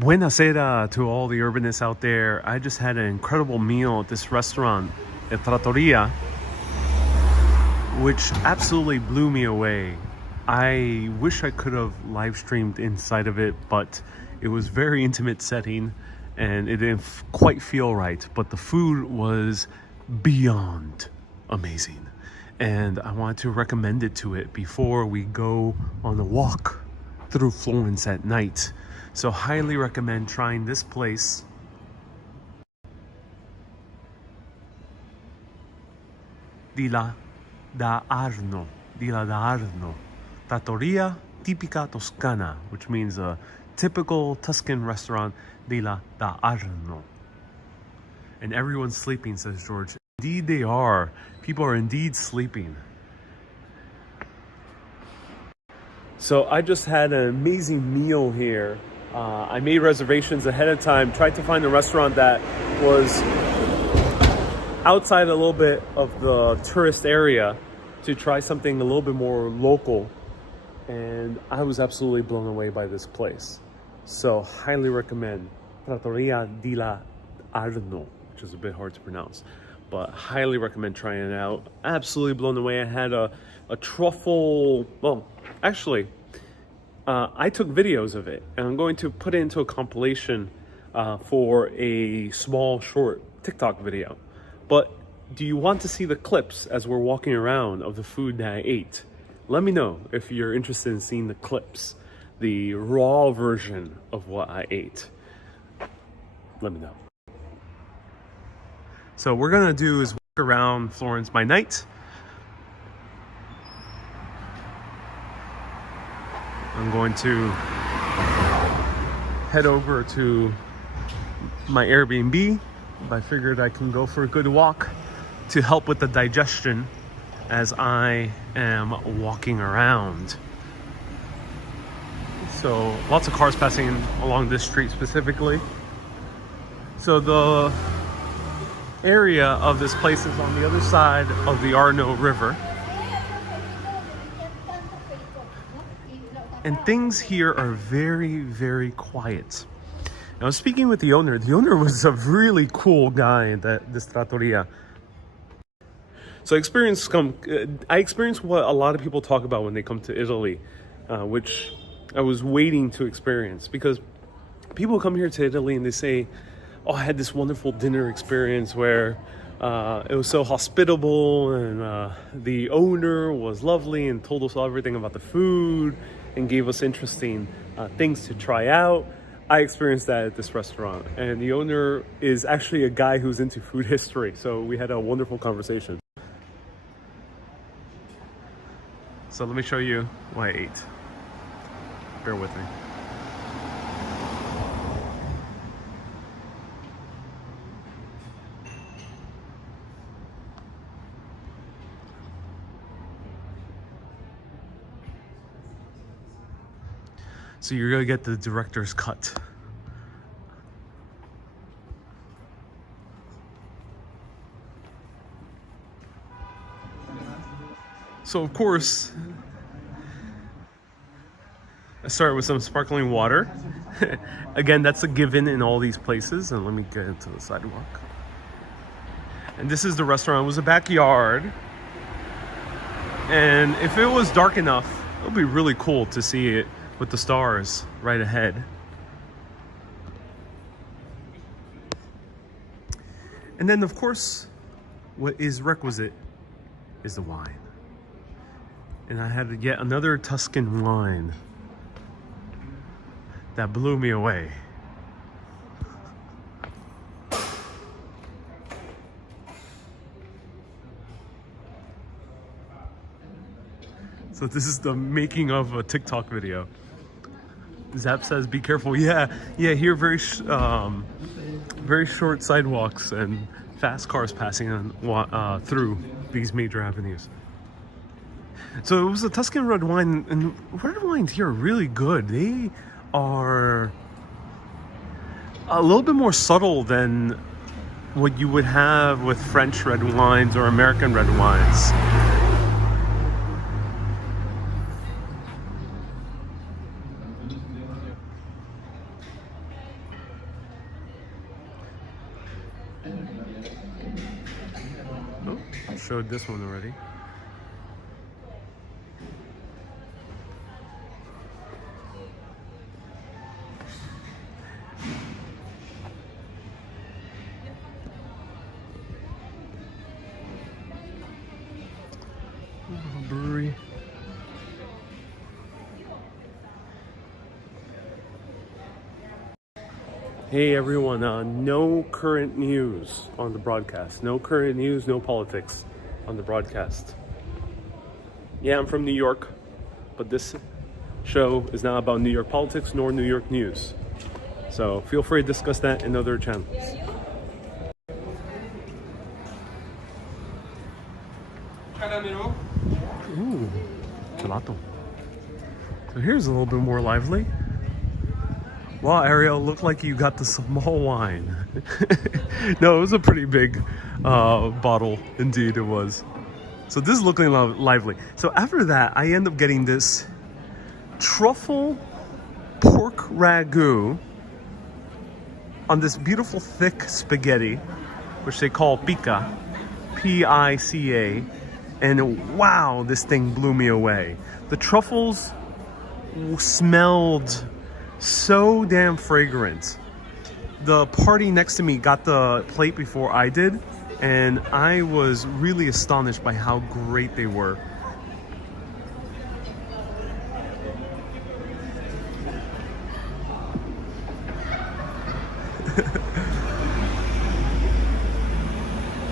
Buenasera to all the urbanists out there. I just had an incredible meal at this restaurant, El Trattoria, which absolutely blew me away. I wish I could have live streamed inside of it, but it was very intimate setting and it didn't quite feel right. But the food was beyond amazing. And I wanted to recommend it to it before we go on a walk through Florence at night. So highly recommend trying this place. Di la Arno. Trattoria tipica toscana, which means a typical Tuscan restaurant, di la Arno. And everyone's sleeping, says George. Indeed they are. People are indeed sleeping. So I just had an amazing meal here. I made reservations ahead of time, tried to find a restaurant that was outside a little bit of the tourist area to try something a little bit more local. And I was absolutely blown away by this place. So highly recommend Trattoria di la Arno, which is a bit hard to pronounce, but highly recommend trying it out. Absolutely blown away. I had a truffle, well, actually, I took videos of it and I'm going to put it into a compilation for a small short TikTok video. But do you want to see the clips as we're walking around of the food that I ate? Let me know if you're interested in seeing the clips, the raw version of what I ate. Let me know. So what we're gonna do is walk around Florence by night. I'm going to head over to my Airbnb. I figured I can go for a good walk to help with the digestion as I am walking around. So lots of cars passing along this street specifically. So the area of this place is on the other side of the Arno River. And things here are very, very quiet. I was speaking with the owner. The owner was a really cool guy at this trattoria. So I experienced what a lot of people talk about when they come to Italy, which I was waiting to experience, because people come here to Italy and they say, oh, I had this wonderful dinner experience where it was so hospitable and the owner was lovely and told us everything about the food and gave us interesting things to try out. I experienced that at this restaurant, and the owner is actually a guy who's into food history, so we had a wonderful conversation. So let me show you what I ate. Bear with me. So you're gonna get the director's cut. So of course, I started with some sparkling water. Again, that's a given in all these places. And let me get into the sidewalk. And this is the restaurant. It was a backyard. And if it was dark enough, it would be really cool to see it with the stars right ahead. And then of course, what is requisite is the wine. And I had yet another Tuscan wine that blew me away. So this is the making of a TikTok video. Zap says, be careful. Yeah, here very short sidewalks and fast cars passing on, through these major avenues. So it was a Tuscan red wine, and red wines here are really good. They are a little bit more subtle than what you would have with French red wines or American red wines. showed this one already. Brewery. Hey everyone, no current news on the broadcast. No current news, no politics on the broadcast. Yeah, I'm from New York, but this show is not about New York politics nor New York news. So feel free to discuss that in other channels. Ooh, gelato. So here's a little bit more lively. Wow, Ariel, looked like you got the small wine. No, it was a pretty big bottle. Indeed, it was. So this is looking lively. So after that, I end up getting this truffle pork ragu on this beautiful thick spaghetti, which they call pica, P-I-C-A. And wow, this thing blew me away. The truffles smelled so damn fragrant. The party next to me got the plate before I did, and I was really astonished by how great they were.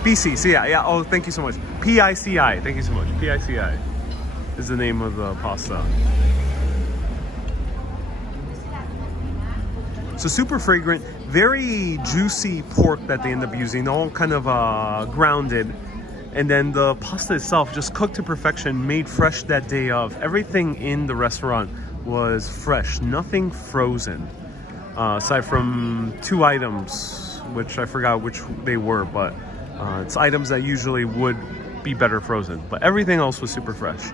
BC, so yeah, oh, thank you so much. P-I-C-I, thank you so much. P-I-C-I is the name of the pasta. So super fragrant, very juicy pork that they end up using, all kind of grounded. And then the pasta itself just cooked to perfection, made fresh that day of. Everything in the restaurant was fresh, nothing frozen. Aside from 2 items, which I forgot which they were, but it's items that usually would be better frozen. But everything else was super fresh.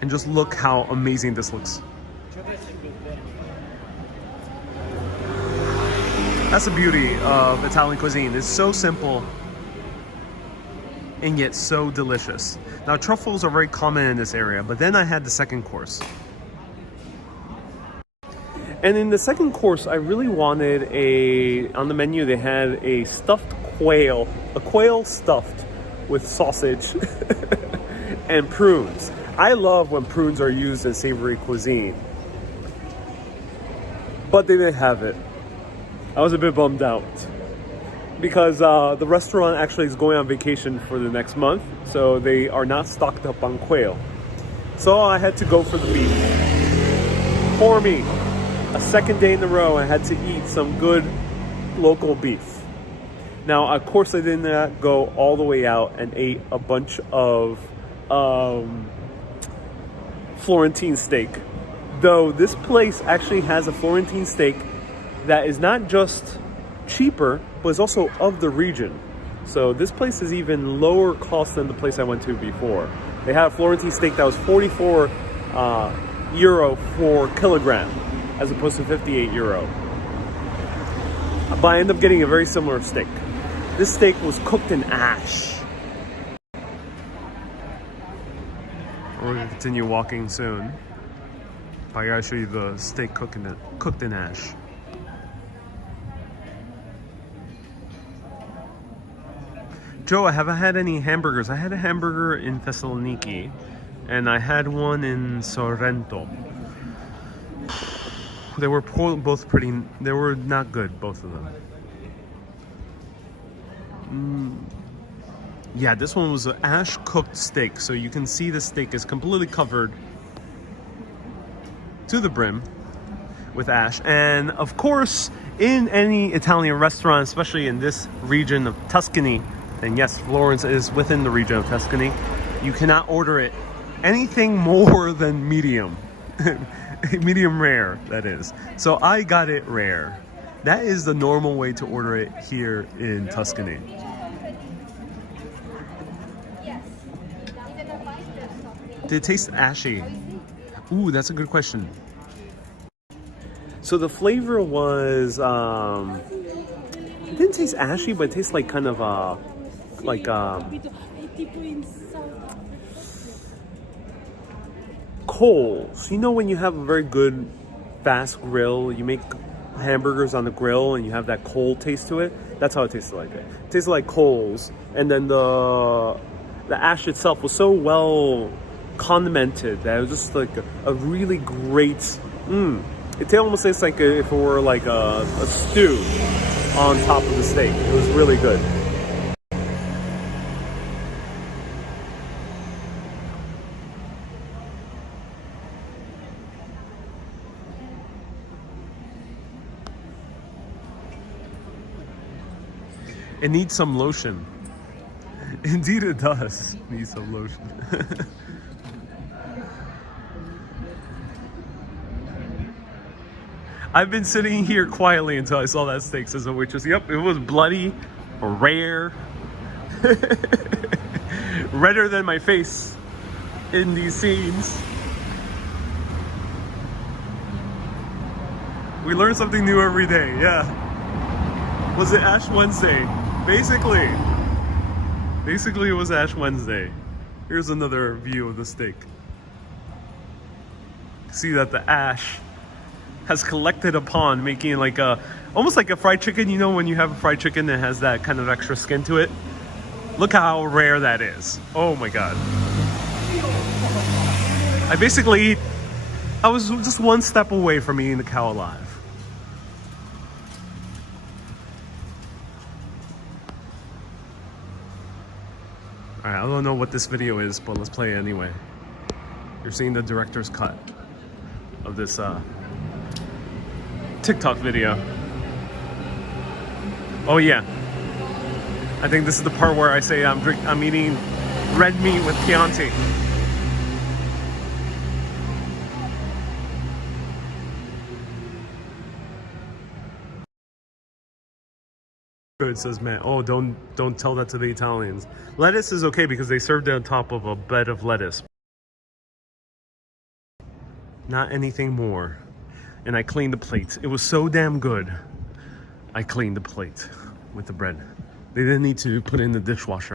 And just look how amazing this looks. That's the beauty of Italian cuisine. It's so simple and yet so delicious. Now truffles are very common in this area, but then I had the second course. And in the second course, I really wanted on the menu they had a stuffed quail, a quail stuffed with sausage and prunes. I love when prunes are used in savory cuisine, but they didn't have it. I was a bit bummed out because the restaurant actually is going on vacation for the next month, so they are not stocked up on quail. So I had to go for the beef. For me, a second day in a row, I had to eat some good local beef. Now, of course, I did not go all the way out and ate a bunch of Florentine steak, though this place actually has a Florentine steak that is not just cheaper, but is also of the region. So this place is even lower cost than the place I went to before. They had a Florentine steak that was 44 euro for kilogram, as opposed to 58 euro. But I ended up getting a very similar steak. This steak was cooked in ash. We're gonna continue walking soon. I gotta show you the steak cooked in ash. Joe, I haven't had any hamburgers. I had a hamburger in Thessaloniki, and I had one in Sorrento. They were both pretty. They were not good, both of them. Yeah, this one was an ash cooked steak, so you can see the steak is completely covered to the brim with ash. And of course, in any Italian restaurant, especially in this region of Tuscany, and yes, Florence is within the region of Tuscany, you cannot order it anything more than medium. Medium rare, that is. So I got it rare. That is the normal way to order it here in Tuscany. Did it taste ashy? Ooh, that's a good question. So the flavor was it didn't taste ashy, but it tastes like kind of like coals. You know when you have a very good fast grill, you make hamburgers on the grill and you have that coal taste to it. That's how it tasted like. It tasted like coals, and then the ash itself was so well condimented that it was just like a really great. It almost tastes like if it were like a stew on top of the steak. It was really good. It needs some lotion. Indeed it does need some lotion. I've been sitting here quietly until I saw that steak, says the waitress. Yep, it was bloody, rare, redder than my face in these scenes. We learn something new every day, yeah. Was it Ash Wednesday? Basically it was Ash Wednesday. Here's another view of the steak. See that the ash has collected upon, making like almost like a fried chicken. You know when you have a fried chicken that has that kind of extra skin to it? Look how rare that is. Oh my God. I was just one step away from eating the cow alive. Alright, I don't know what this video is, but let's play it anyway. You're seeing the director's cut of this TikTok video. Oh yeah. I think this is the part where I say I'm eating red meat with Chianti. Good, says Matt. Oh, don't tell that to the Italians. Lettuce is okay because they served it on top of a bed of lettuce. Not anything more. And I cleaned the plate. It was so damn good. I cleaned the plate with the bread. They didn't need to put it in the dishwasher.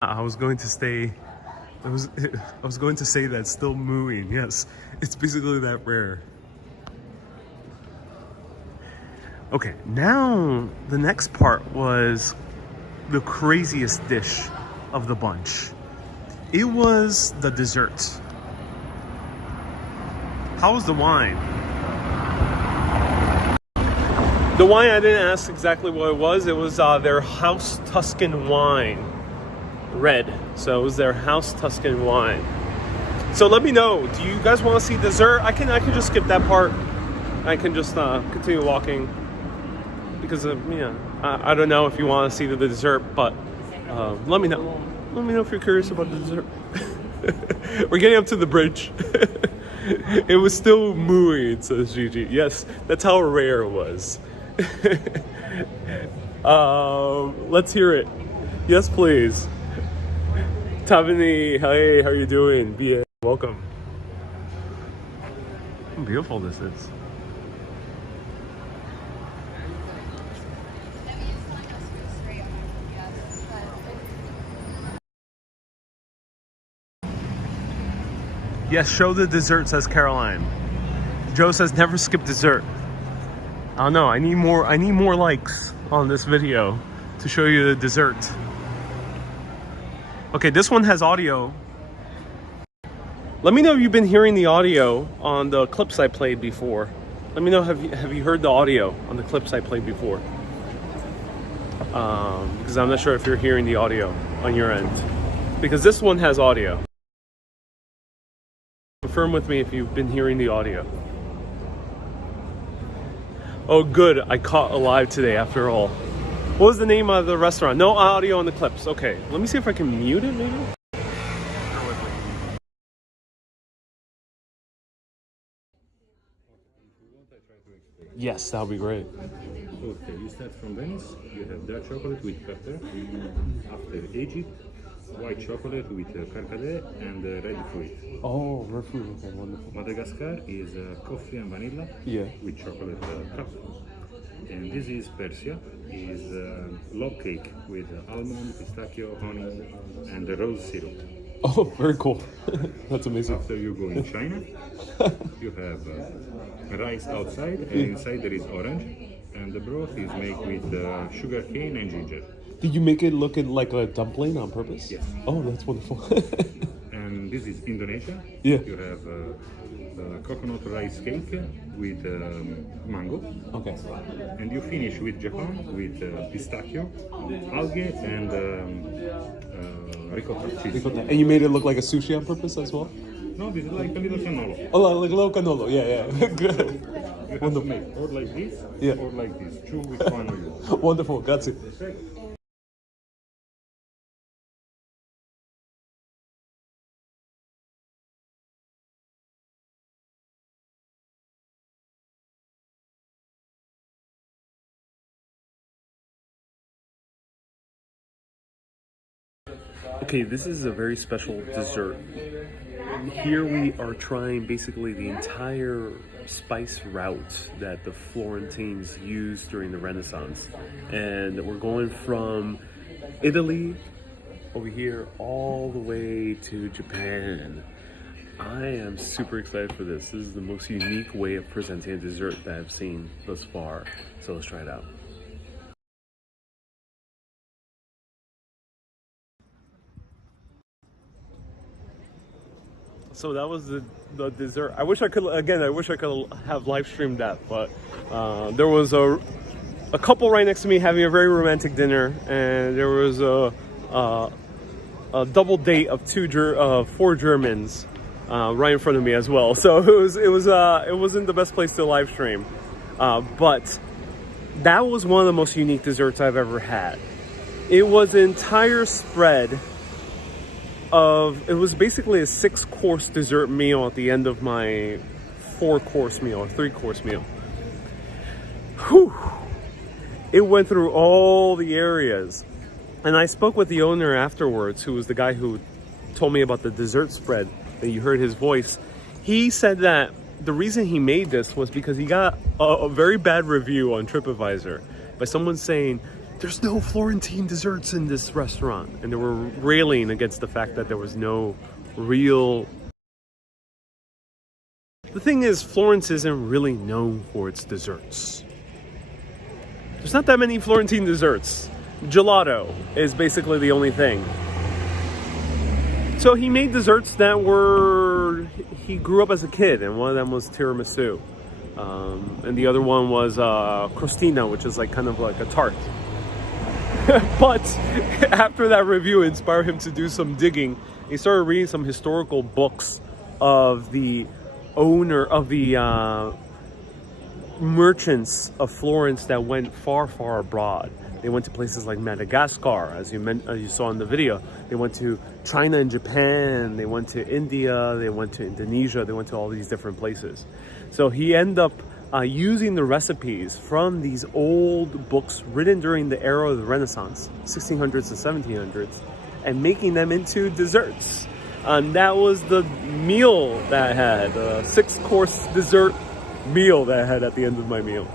I was going to say that it's still mooing. Yes, it's basically that rare. Okay, now the next part was the craziest dish of the bunch. It was the dessert. How was the wine? The wine, I didn't ask exactly what it was. It was their House Tuscan wine. Red. So it was their House Tuscan wine. So let me know, do you guys want to see dessert? I can just skip that part. I can just continue walking. Because I don't know if you want to see the dessert, but let me know. Let me know if you're curious about the dessert. We're getting up to the bridge. It was still mooing, says Gigi. Yes, that's how rare it was. Let's hear it. Yes, please. Tavini, hey, how are you doing? Bien. Welcome. How beautiful this is. Yes, show the dessert, says Caroline. Joe says never skip dessert. I don't know, I need more likes on this video to show you the dessert. Okay, this one has audio. Let me know if you've been hearing the audio on the clips I played before. Let me know, have you heard the audio on the clips I played before? Because I'm not sure if you're hearing the audio on your end. Because this one has audio. Confirm with me if you've been hearing the audio. Oh good, I caught alive today after all. What was the name of the restaurant? No audio on the clips. Okay, let me see if I can mute it maybe. Yes, that would be great. Okay, you start from Venice, you have dark chocolate with pepper. After Egypt, white chocolate with carcade and red fruit. Oh, red fruit. Okay, wonderful. Madagascar is coffee and vanilla Yeah. with chocolate cup. And this is Persia, is log cake with almond, pistachio, honey, and rose syrup. Oh, very cool. That's amazing. After you go in China, you have rice outside, and inside there is orange, and the broth is made with sugar cane and ginger. Did you make it look like a dumpling on purpose? Yes. Oh, that's wonderful. And this is Indonesia. Yeah. You have coconut rice cake with mango. Okay. And you finish with Japan with pistachio, algae, and ricotta cheese. And you made it look like a sushi on purpose as well? No, this is like a little cannolo. Oh, like a little cannolo. Yeah, yeah. Good. You have to make or like this, Yeah. or like this. Choose which one you want. Wonderful. Grazie. Okay, this is a very special dessert. Here we are trying basically the entire spice route that the Florentines used during the Renaissance. And we're going from Italy over here all the way to Japan. I am super excited for this. This is the most unique way of presenting a dessert that I've seen thus far. So let's try it out. So that was the dessert. I wish I could have live streamed that, but there was a couple right next to me having a very romantic dinner, and there was a double date of 4 Germans right in front of me as well. So it wasn't the best place to live stream, but that was one of the most unique desserts I've ever had. It was an entire spread it was basically a 6-course dessert meal at the end of my 4-course meal or 3-course meal. Whew. It went through all the areas. And I spoke with the owner afterwards, who was the guy who told me about the dessert spread, that you heard his voice. He said that the reason he made this was because he got a very bad review on TripAdvisor by someone saying, "There's no Florentine desserts in this restaurant." And they were railing against the fact that there was no real... The thing is, Florence isn't really known for its desserts. There's not that many Florentine desserts. Gelato is basically the only thing. So he made desserts that he grew up as a kid, and one of them was tiramisu. And the other one was crostina, which is like kind of like a tart. But after that review inspired him to do some digging. He started reading some historical books of the owner of the merchants of Florence that went far, far abroad. They went to places like Madagascar, as you saw in the video. They went to China and Japan. They went to India. They went to Indonesia. They went to all these different places. So he ended up using the recipes from these old books written during the era of the Renaissance, 1600s to 1700s, and making them into desserts. And that was the meal that I had, a 6-course dessert meal that I had at the end of my meal.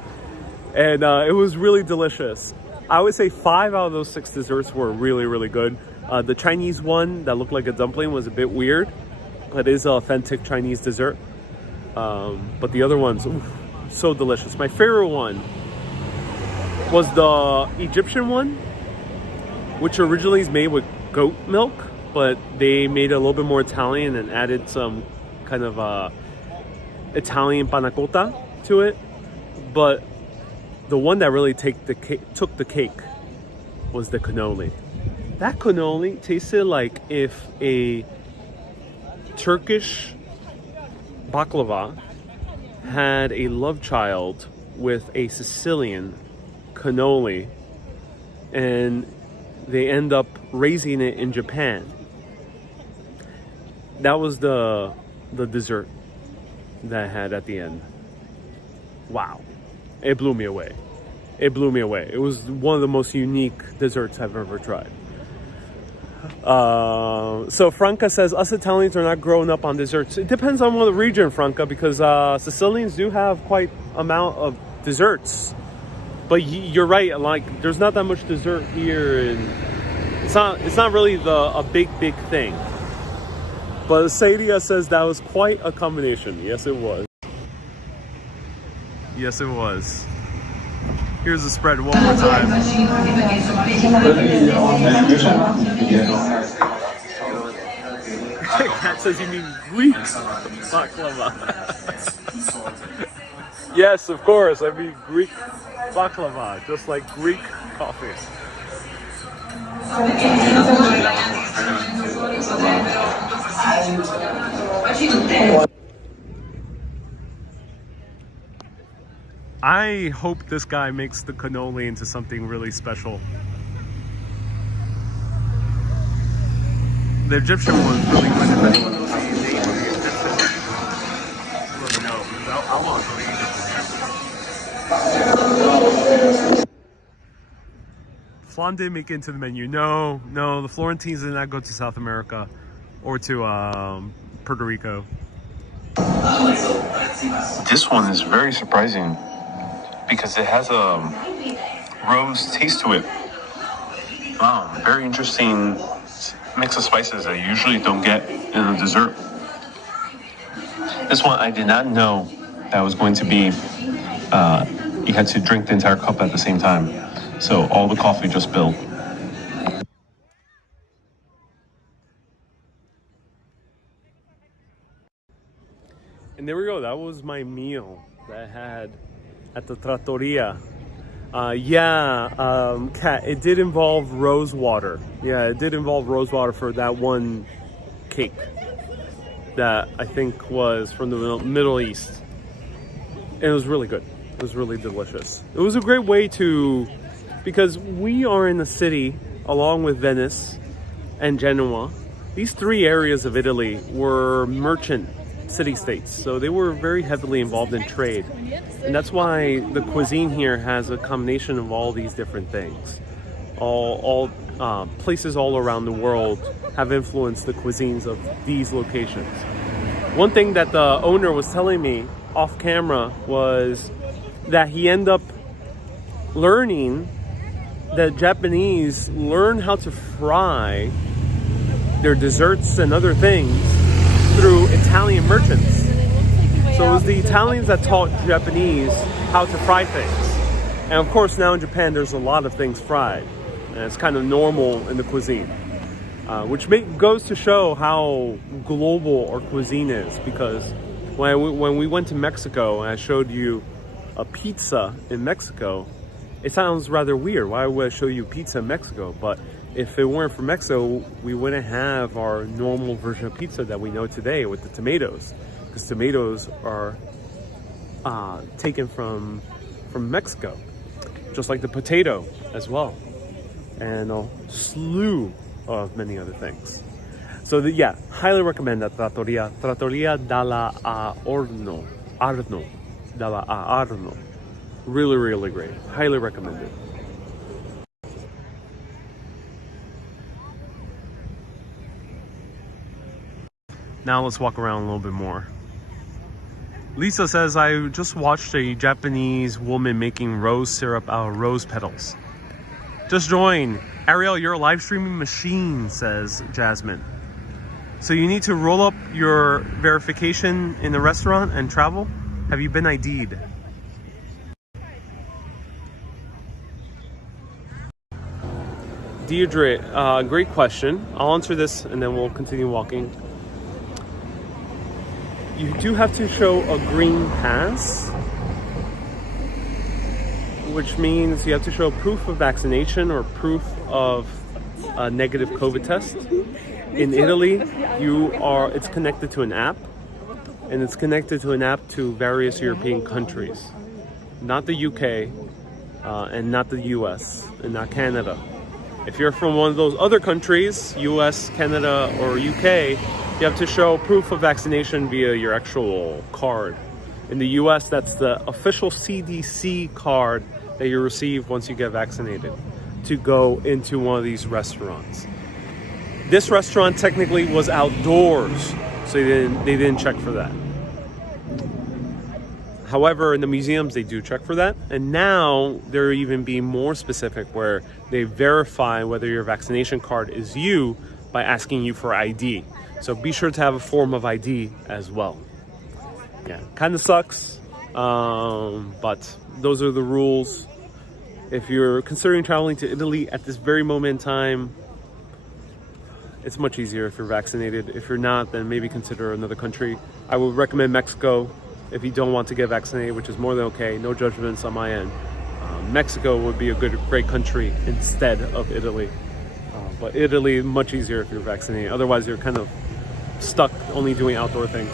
And it was really delicious. I would say 5 out of those 6 desserts were really, really good. The Chinese one that looked like a dumpling was a bit weird. It is an authentic Chinese dessert. But the other ones, oof, so delicious. My favorite one was the Egyptian one, which originally is made with goat milk, but they made it a little bit more Italian and added some kind of Italian panna cotta to it. But the one that really took the cake was the cannoli. That cannoli tasted like if a Turkish baklava had a love child with a Sicilian cannoli, and they end up raising it in Japan. That was the dessert that I had at the end. Wow. It blew me away. It blew me away. It was one of the most unique desserts I've ever tried. So Franca says, us Italians are not growing up on desserts. It depends on what the region, Franca, because Sicilians do have quite amount of desserts. But you're right, like there's not that much dessert here, and it's not really a big thing. But Sadia says that was quite a combination. Yes, it was. Yes, it was. Here's the spread one more time. Kat says you mean Greek baklava. Yes, of course, I mean Greek baklava, just like Greek coffee. I hope this guy makes the cannoli into something really special. The Egyptian one's really good. If anyone knows the name of the Egyptian, let me know, because I want to eat it. Flan didn't make it into the menu. No, the Florentines did not go to South America or to Puerto Rico. This one is very surprising because it has a rose taste to it. Wow, very interesting mix of spices that you usually don't get in a dessert. This one I did not know that was going to be, you had to drink the entire cup at the same time. So all the coffee just spilled. And there we go, that was my meal that I had at the trattoria. Kat, it did involve rose water. Yeah, it did involve rose water for that one cake that I think was from the Middle East. And it was really good. It was really delicious. It was a great way to, because we are in the city, along with Venice and Genoa. These three areas of Italy were merchant city-states, so they were very heavily involved in trade, and that's why the cuisine here has a combination of all these different things. All places all around the world have influenced the cuisines of these locations. One thing that the owner was telling me off camera was that he ended up learning that Japanese learn how to fry their desserts and other things through Italian merchants. So it was the Italians that taught Japanese how to fry things. And of course now in Japan there's a lot of things fried. And it's kind of normal in the cuisine. Which goes to show how global our cuisine is, because when we went to Mexico and I showed you a pizza in Mexico, it sounds rather weird. Why would I show you pizza in Mexico? But if it weren't for Mexico, we wouldn't have our normal version of pizza that we know today with the tomatoes, because tomatoes are taken from Mexico, just like the potato as well, and a slew of many other things. So yeah, highly recommend that Trattoria dalla Arno. Really, really great. Highly recommend it. Now let's walk around a little bit more. Lisa says, I just watched a Japanese woman making rose syrup out of rose petals. Just join. Ariel, you're a live streaming machine, says Jasmine. So you need to roll up your verification in the restaurant and travel? Have you been ID'd? Deirdre, great question. I'll answer this and then we'll continue walking. You do have to show a green pass, which means you have to show proof of vaccination or proof of a negative COVID test. In Italy, it's connected to an app, and it's connected to an app to various European countries. Not the UK, and not the US, and not Canada. If you're from one of those other countries, US, Canada, or UK, you have to show proof of vaccination via your actual card. In the US, that's the official CDC card that you receive once you get vaccinated to go into one of these restaurants. This restaurant technically was outdoors, so they didn't check for that. However, in the museums, they do check for that. And now they're even being more specific where they verify whether your vaccination card is you by asking you for ID. So be sure to have a form of ID as well. Yeah, kind of sucks, but those are the rules. If you're considering traveling to Italy at this very moment in time, it's much easier if you're vaccinated. If you're not, then maybe consider another country. I would recommend Mexico if you don't want to get vaccinated, which is more than okay. No judgments on my end. Mexico would be a great country instead of Italy. But Italy, much easier if you're vaccinated. Otherwise, you're kind of stuck only doing outdoor things.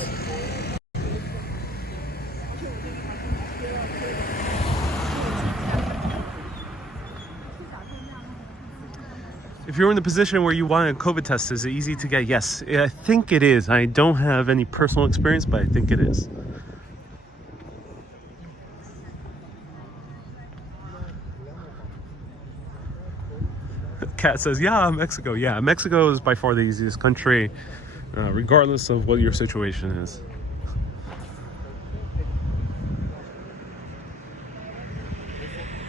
If you're in the position where you want a COVID test, is it easy to get? Yes, I think it is. I don't have any personal experience, but I think it is. Kat says, yeah, Mexico. Yeah, Mexico is by far the easiest country, regardless of what your situation is.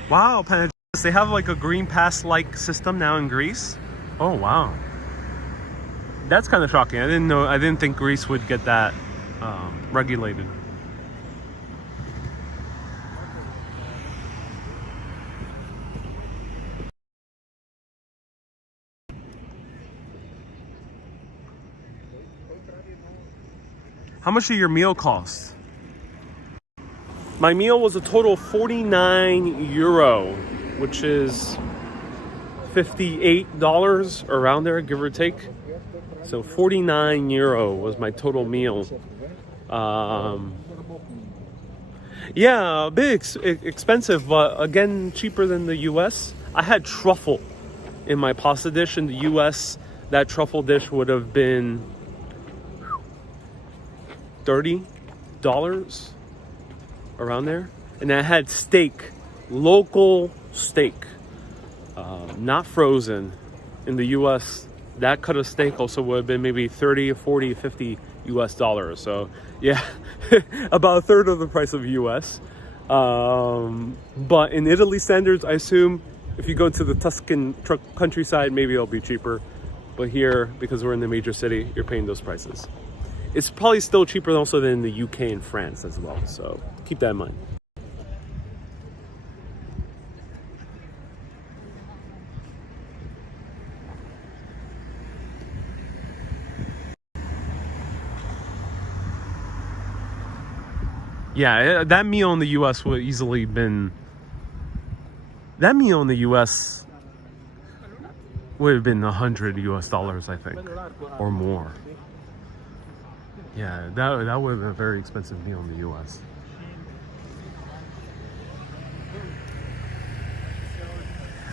Wow, they have like a green pass-like system now in Greece. Oh, wow. That's kind of shocking. I didn't think Greece would get that regulated. How much did your meal cost? My meal was a total of 49 euro, which is $58 around there, give or take. So 49 euro was my total meal. Yeah, a bit expensive, but again, cheaper than the US. I had truffle in my pasta dish. In the US, that truffle dish would have been $30 around there. And I had steak, local steak, not frozen. In the US, that cut of steak also would have been maybe 30, 40, 50 US dollars. So yeah, about a third of the price of US. But in Italy standards, I assume if you go to the Tuscan countryside, maybe it'll be cheaper. But here, because we're in the major city, you're paying those prices. It's probably still cheaper also than the UK and France as well. So keep that in mind. Yeah, that meal in the US would easily been... That meal in the US would have been $100 US, I think, or more. Yeah, that would have been a very expensive meal in the US.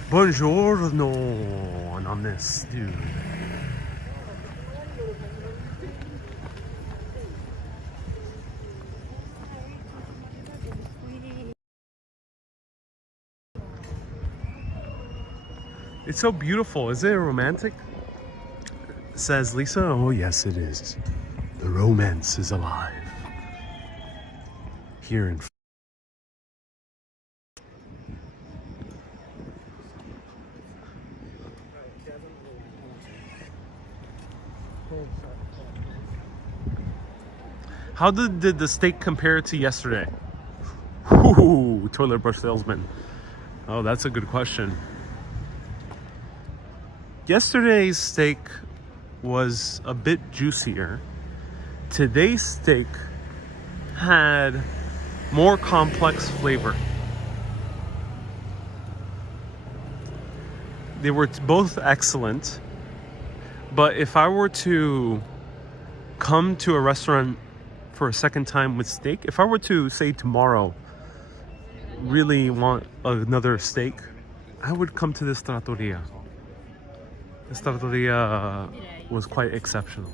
Buongiorno, and on this, dude. It's so beautiful. Is it romantic? Says Lisa. Oh, yes, it is. The romance is alive. Here in How did the steak compare to yesterday? Ooh, toilet brush salesman. Oh, that's a good question. Yesterday's steak was a bit juicier. Today's steak had more complex flavor. They were both excellent, but if I were to come to a restaurant for a second time with steak, if I were to say tomorrow really want another steak, I would come to this trattoria. This trattoria was quite exceptional.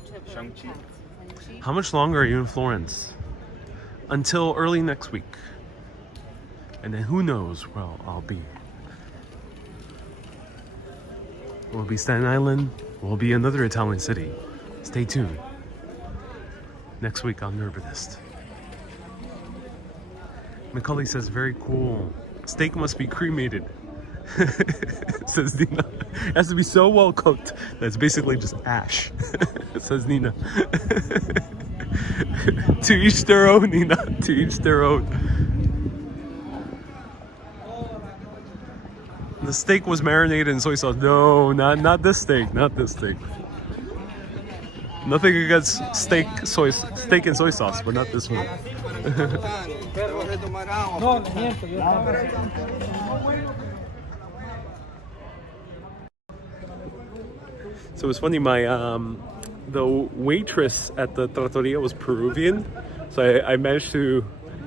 How much longer are you in Florence? Until early next week. And then who knows where I'll be. Will it be Staten Island? Will it be another Italian city? Stay tuned. Next week on Urbanist. Macaulay says, very cool. Steak must be cremated. Says Nina. It has to be so well cooked that it's basically just ash. Says Nina. To each their own, Nina. To each their own. The steak was marinated in soy sauce. No, not this steak. Not this steak. Nothing against steak and soy sauce, but not this one. So it's funny, the waitress at the trattoria was Peruvian, so I managed to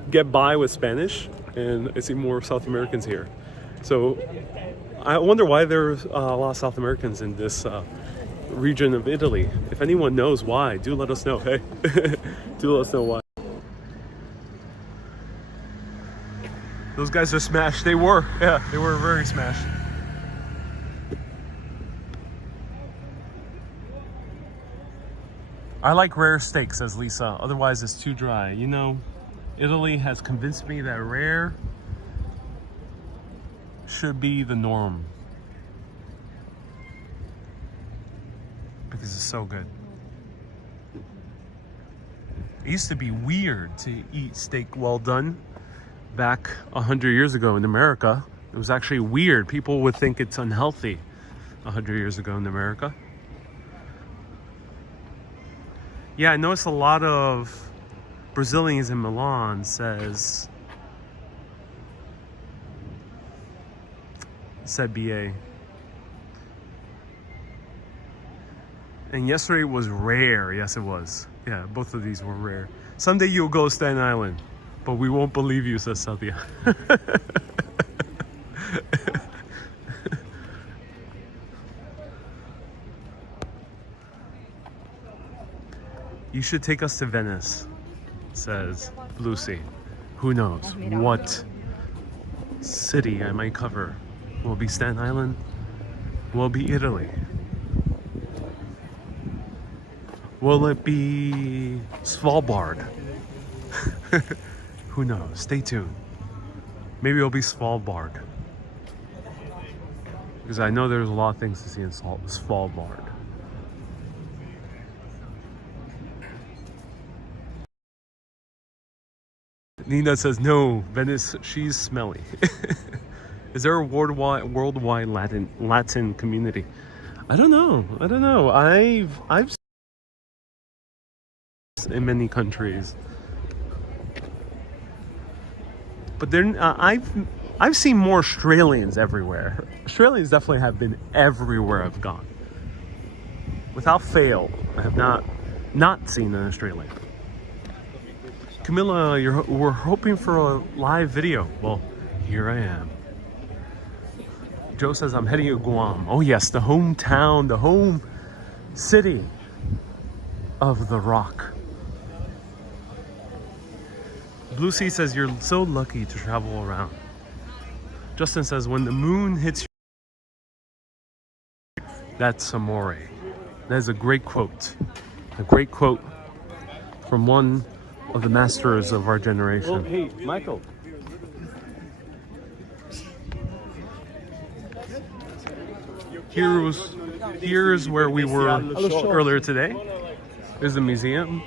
get by with Spanish, and I see more South Americans here. So I wonder why there's a lot of South Americans in this region of Italy. If anyone knows why, do let us know. Hey, do let us know why. Those guys are smashed. They were, yeah, they were very smashed. I like rare steak, says Lisa. Otherwise, it's too dry. You know, Italy has convinced me that rare should be the norm. Because it's so good. It used to be weird to eat steak well done back 100 years ago in America. It was actually weird. People would think it's unhealthy 100 years ago in America. Yeah, I noticed a lot of Brazilians in Milan said BA. And yesterday was rare. Yes, it was. Yeah, both of these were rare. Someday you'll go to Staten Island, but we won't believe you, says Satya. You should take us to Venice, says Lucy. Who knows what city I might cover. Will it be Staten Island? Will it be Italy? Will it be Svalbard? Who knows? Stay tuned. Maybe it'll be Svalbard. Because I know there's a lot of things to see in Svalbard. Nina says, no, Venice, she's smelly. Is there a worldwide Latin community? I don't know. I've in many countries, but then I've seen more Australians everywhere. Australians definitely have been everywhere I've gone. Without fail, I have not seen an Australian. Camilla, we're hoping for a live video. Well, here I am. Joe says I'm heading to Guam. Oh yes, the hometown, the home city of The Rock. Blue Sea says you're so lucky to travel around. Justin says when the moon hits you, that's amore. That is a great quote. A great quote from one of the masters of our generation. Oh, hey, Michael. Here's where we were earlier today. There's the museum.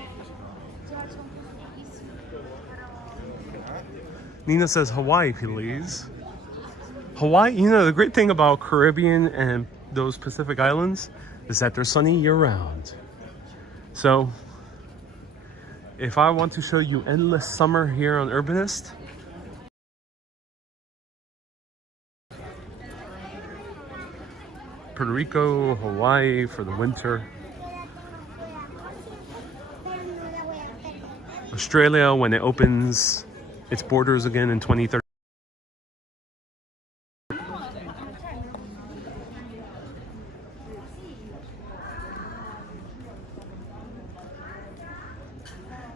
Nina says Hawaii, please. Hawaii, you know, the great thing about Caribbean and those Pacific Islands is that they're sunny year-round. So, if I want to show you endless summer here on Urbanist, Puerto Rico, Hawaii for the winter. Australia when it opens its borders again in 2030.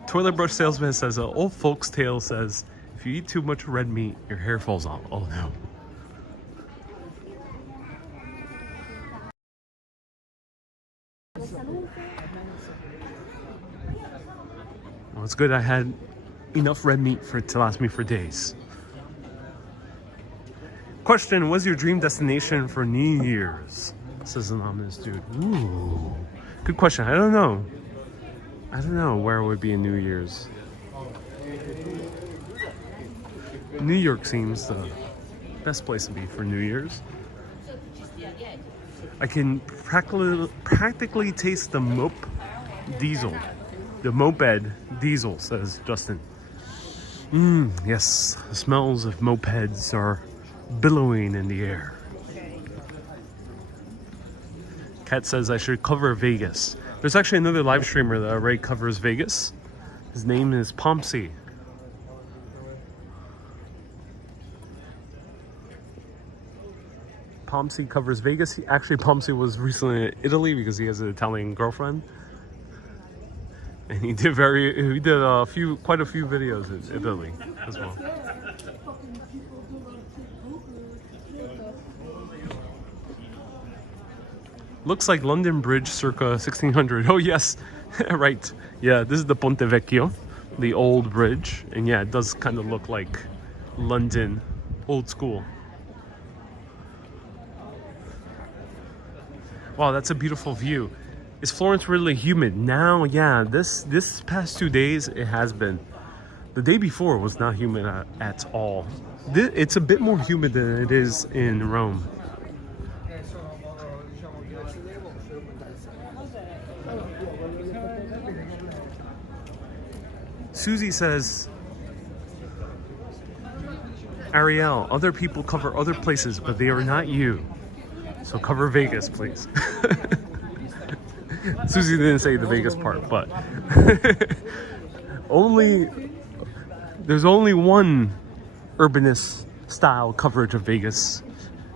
Toilet brush salesman says, an old folks tale says, if you eat too much red meat, your hair falls off. Oh no. it's good I had enough red meat for it to last me for days. Question, what's your dream destination for New Year's? Says an ominous dude. Ooh, good question. I don't know. I don't know where it would be in New Year's. New York seems the best place to be for New Year's. I can practically taste the diesel. The moped diesel, says Justin. Yes, the smells of mopeds are billowing in the air. Kat says I should cover Vegas. There's actually another live streamer that already covers Vegas. His name is Pomsey. Pomsey covers Vegas. Pomsey was recently in Italy because he has an Italian girlfriend. And he did quite a few videos in Italy as well. Looks like London Bridge circa 1600. Oh yes, right. Yeah, this is the Ponte Vecchio, the old bridge. And yeah, it does kind of look like London, old school. Wow, that's a beautiful view. Is Florence really humid? Now, yeah, this past 2 days it has been. The day before was not humid at all. It's a bit more humid than it is in Rome. Susie says, Ariel, other people cover other places, but they are not you. So cover Vegas, please. Susie didn't say the Vegas part, but there's only one urbanist style coverage of Vegas.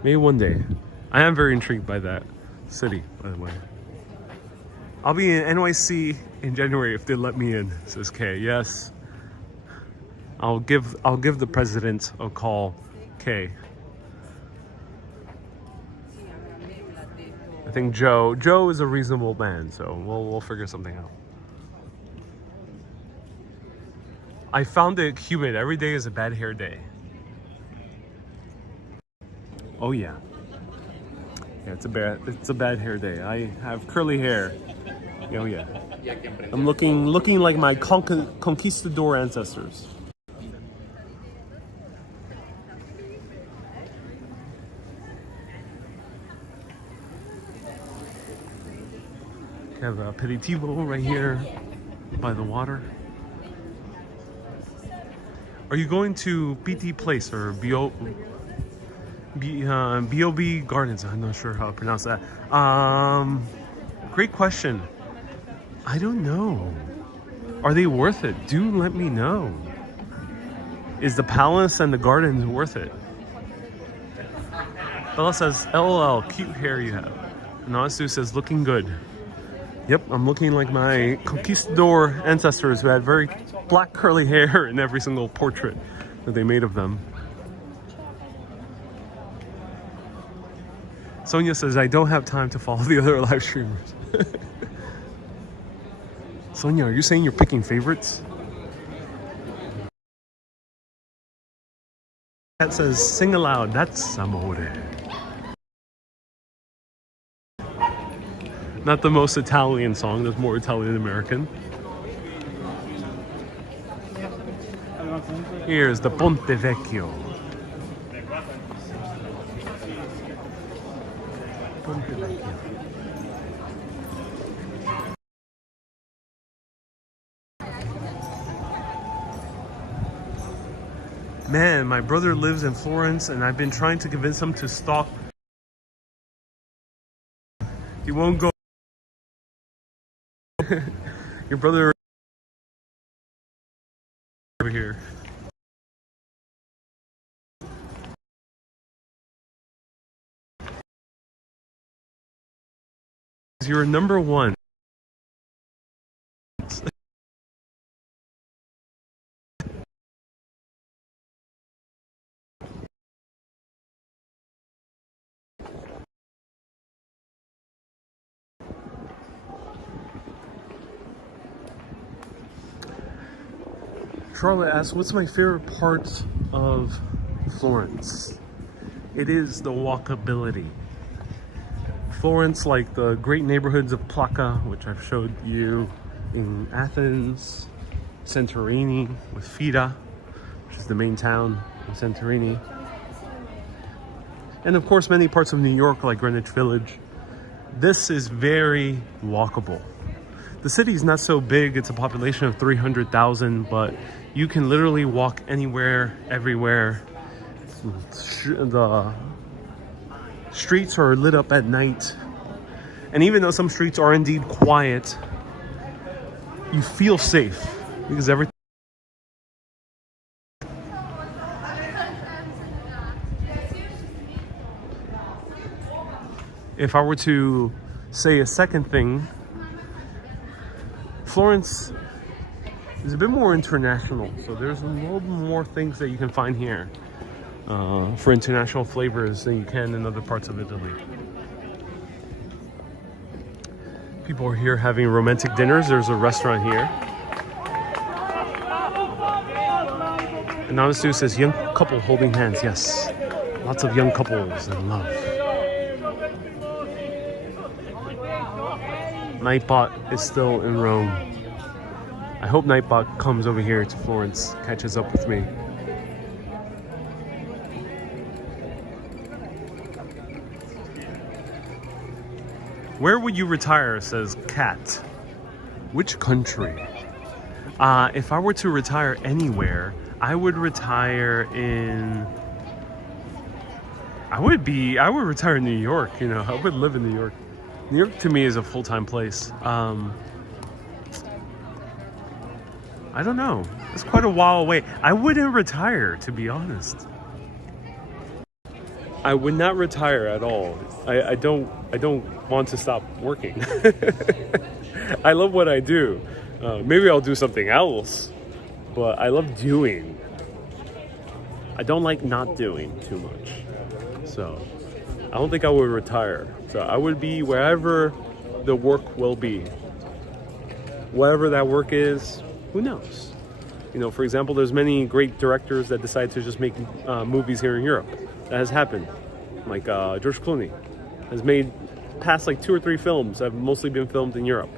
Maybe one day. I am very intrigued by that city, by the way. I'll be in NYC in January if they let me in, says Kay. Yes. I'll give the president a call, Kay. I think Joe is a reasonable man, so we'll figure something out. I found it humid. Every day is a bad hair day. Oh yeah. Yeah, it's a bad hair day. I have curly hair. Oh yeah. I'm looking like my conquistador ancestors. We have a aperitivo right here by the water. Are you going to PT Place or B.O.B. Gardens? I'm not sure how to pronounce that. Great question. I don't know. Are they worth it? Do let me know. Is the palace and the gardens worth it? Bella says, LOL, cute hair you have. Nasu says, looking good. Yep, I'm looking like my conquistador ancestors who had very black curly hair in every single portrait that they made of them. Sonia says, I don't have time to follow the other live streamers. Sonia, are you saying you're picking favorites? That says, sing aloud, that's amore. Not the most Italian song, that's more Italian American. Here's the Ponte Vecchio. Ponte Vecchio. Man, my brother lives in Florence and I've been trying to convince him to stalk. He won't go. Your brother over here. You're number one. Charlotte asks, what's my favorite part of Florence? It is the walkability. Florence, like the great neighborhoods of Plaka, which I've showed you in Athens, Santorini with Fida, which is the main town of Santorini. And of course, many parts of New York, like Greenwich Village. This is very walkable. The city is not so big. It's a population of 300,000, but you can literally walk anywhere, everywhere. The streets are lit up at night. And even though some streets are indeed quiet, you feel safe because everything. If I were to say a second thing, Florence is a bit more international, so there's a little more things that you can find here for international flavors than you can in other parts of Italy. People are here having romantic dinners. There's a restaurant here. Anonymous Dude says, young couple holding hands. Yes, lots of young couples in love. Nightbot is still in Rome. I hope Nightbot comes over here to Florence, catches up with me. Where would you retire, says Kat. Which country? If I were to retire anywhere, I would retire in... I would retire in New York, you know. I would live in New York. New York to me is a full-time place. I don't know. It's quite a while away. I wouldn't retire, to be honest. I would not retire at all. I don't want to stop working. I love what I do. Maybe I'll do something else, but I love doing. I don't like not doing too much. So I don't think I would retire. So I would be wherever the work will be. Whatever that work is, who knows? You know, for example, there's many great directors that decide to just make movies here in Europe. That has happened. Like George Clooney has made past like 2 or 3 films that have mostly been filmed in Europe.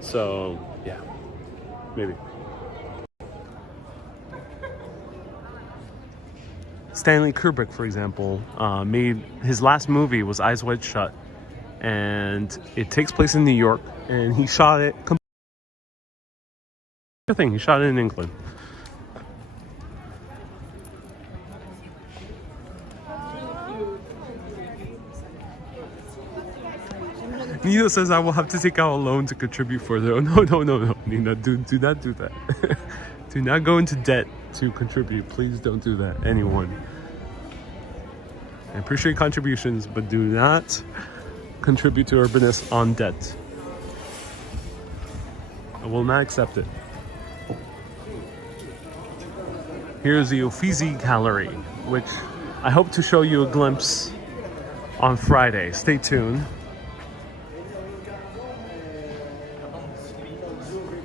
So yeah, maybe. Stanley Kubrick, for example, made his last movie was Eyes Wide Shut, and it takes place in New York, and he shot it. He shot it in England. Nina says I will have to take out a loan to contribute further. Oh, no, Nina, do not do that. Do not go into debt to contribute. Please don't do that, anyone. I appreciate contributions, but do not contribute to Urbanist on debt. I will not accept it. Here's the Uffizi Gallery, which I hope to show you a glimpse on Friday. Stay tuned.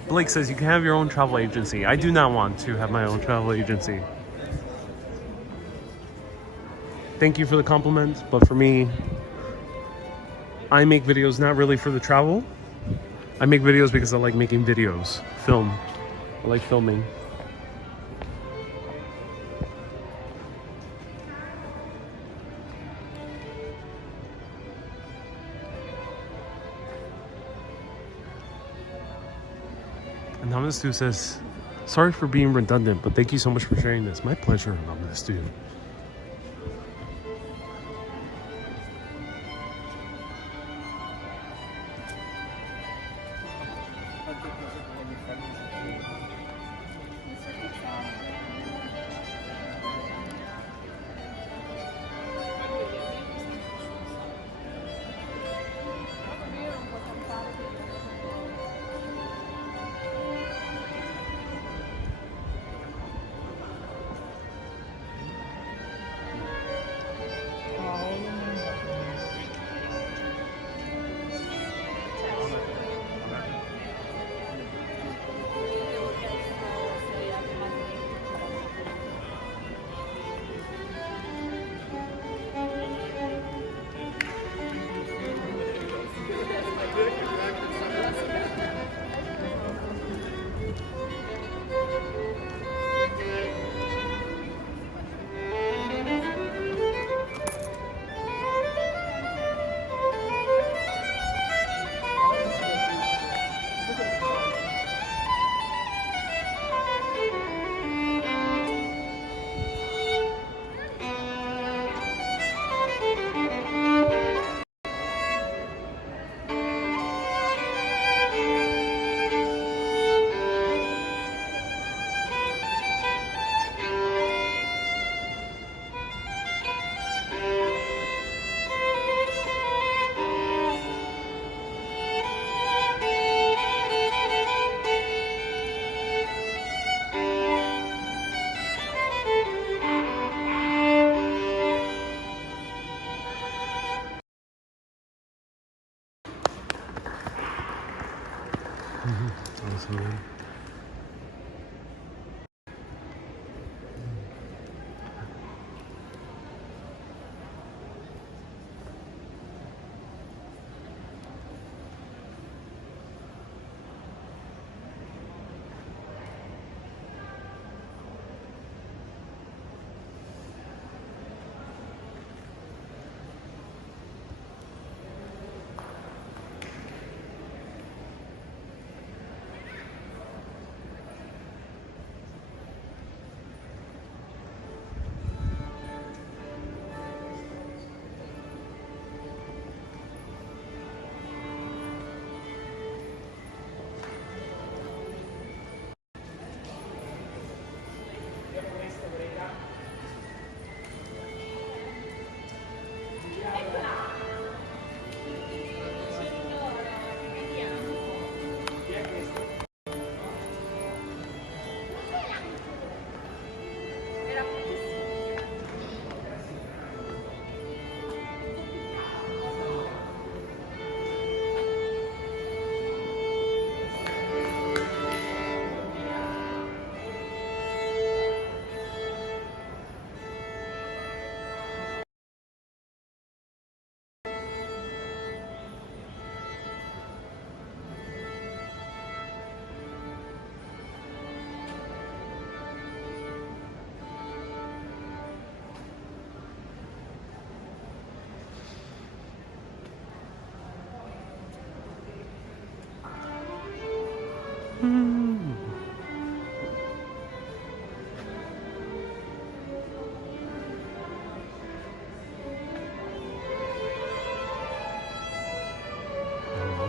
Blake says you can have your own travel agency. I do not want to have my own travel agency. Thank you for the compliment, but for me, I make videos not really for the travel. I make videos because I like making videos, film. I like filming. Anonymous Dude says, sorry for being redundant, but thank you so much for sharing this. My pleasure, Anonymous Dude.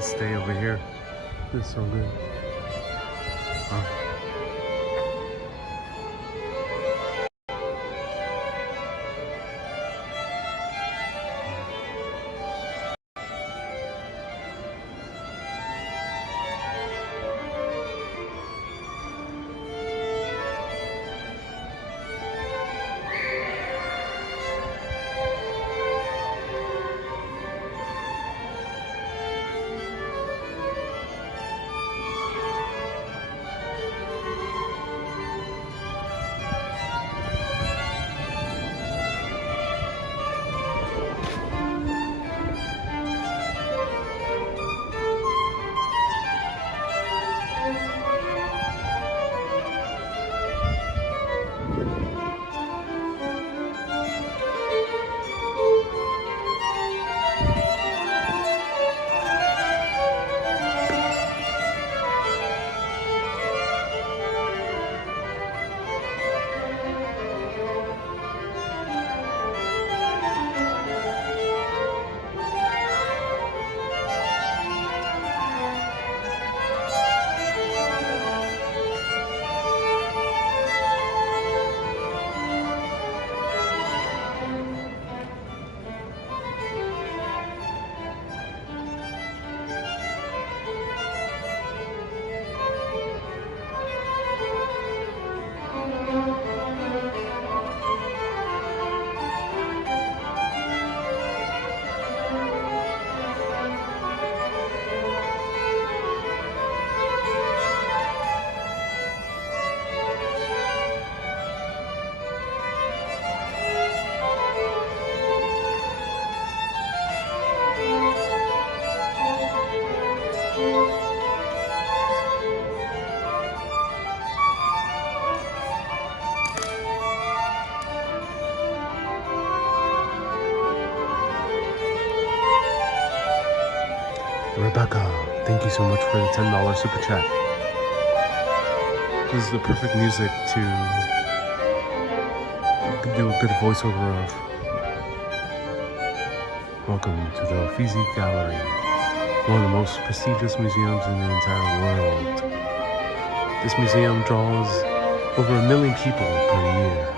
stay over here. It's so good. Wow. Rebecca, thank you so much for the $10 super chat. This is the perfect music to do a good voiceover of. Welcome to the Uffizi Gallery, one of the most prestigious museums in the entire world. This museum draws over 1 million people per year.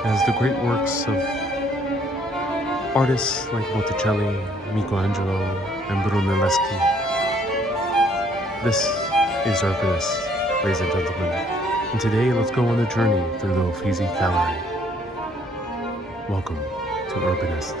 It has the great works of artists like Botticelli, Michelangelo, and Brunelleschi. This is Urbanist, ladies and gentlemen. And today, let's go on a journey through the Uffizi Gallery. Welcome to Urbanist.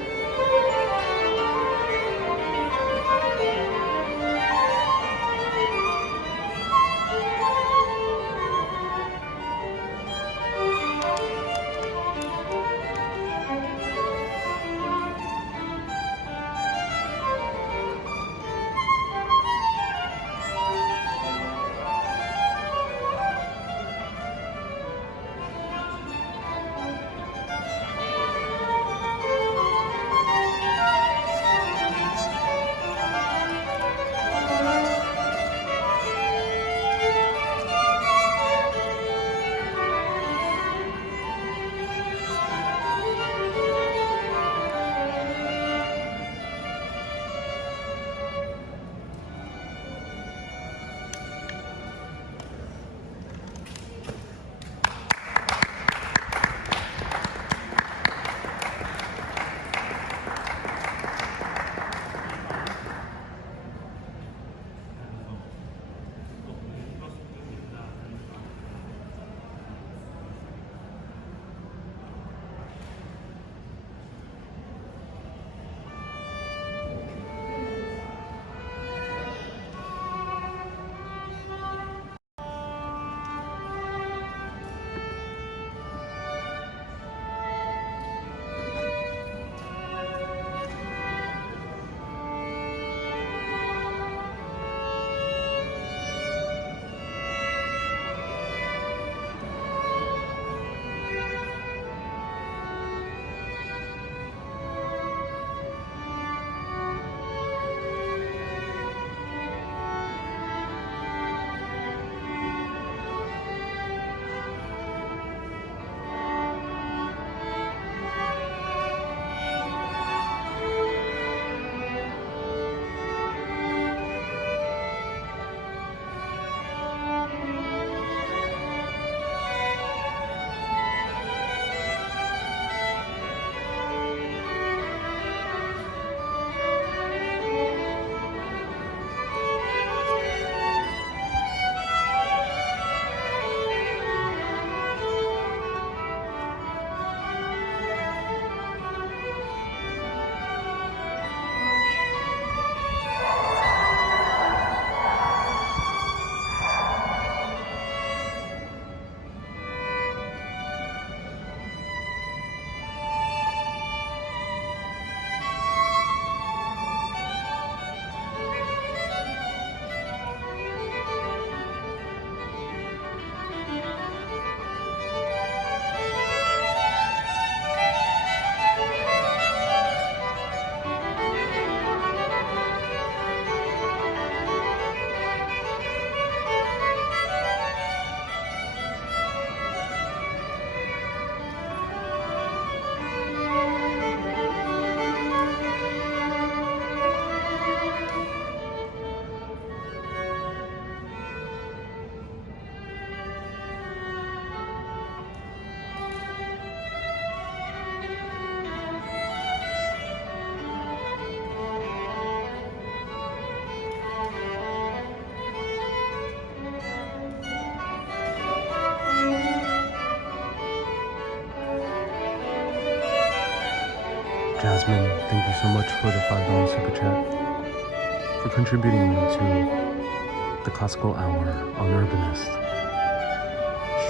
Jasmine, thank you so much for the $5 super chat, for contributing to the Classical Hour on Urbanist.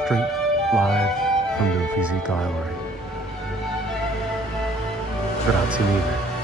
Straight live from the Uffizi Gallery. Grazie mille.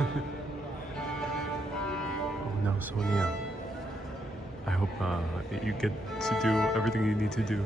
Oh no, Sonia. I hope you get to do everything you need to do.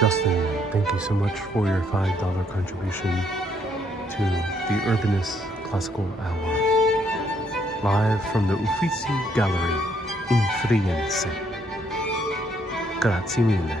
Justin, thank you so much for your $5 contribution to the Urbanist Classical Hour. Live from the Uffizi Gallery in Florence. Grazie mille.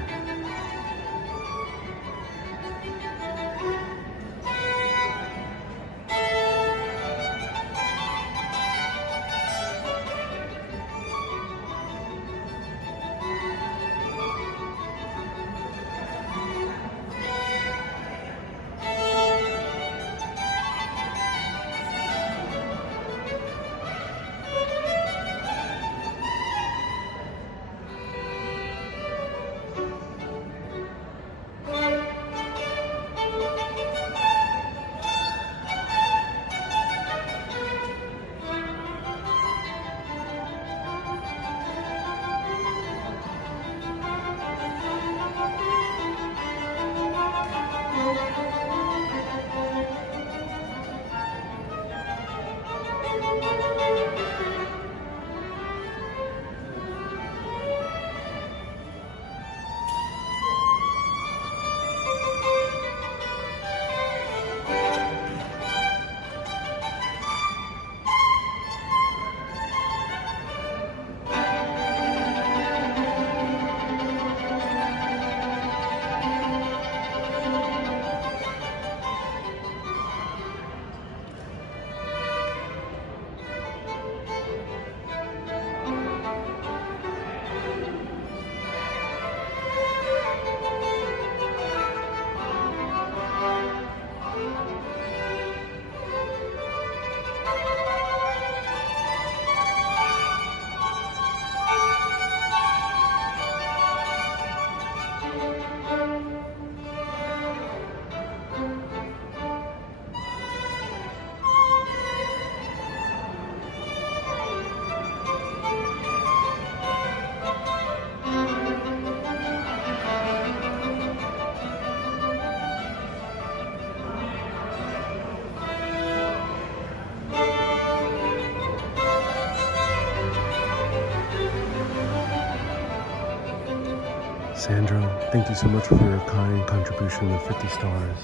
Sandro, thank you so much for your kind contribution of 50 stars.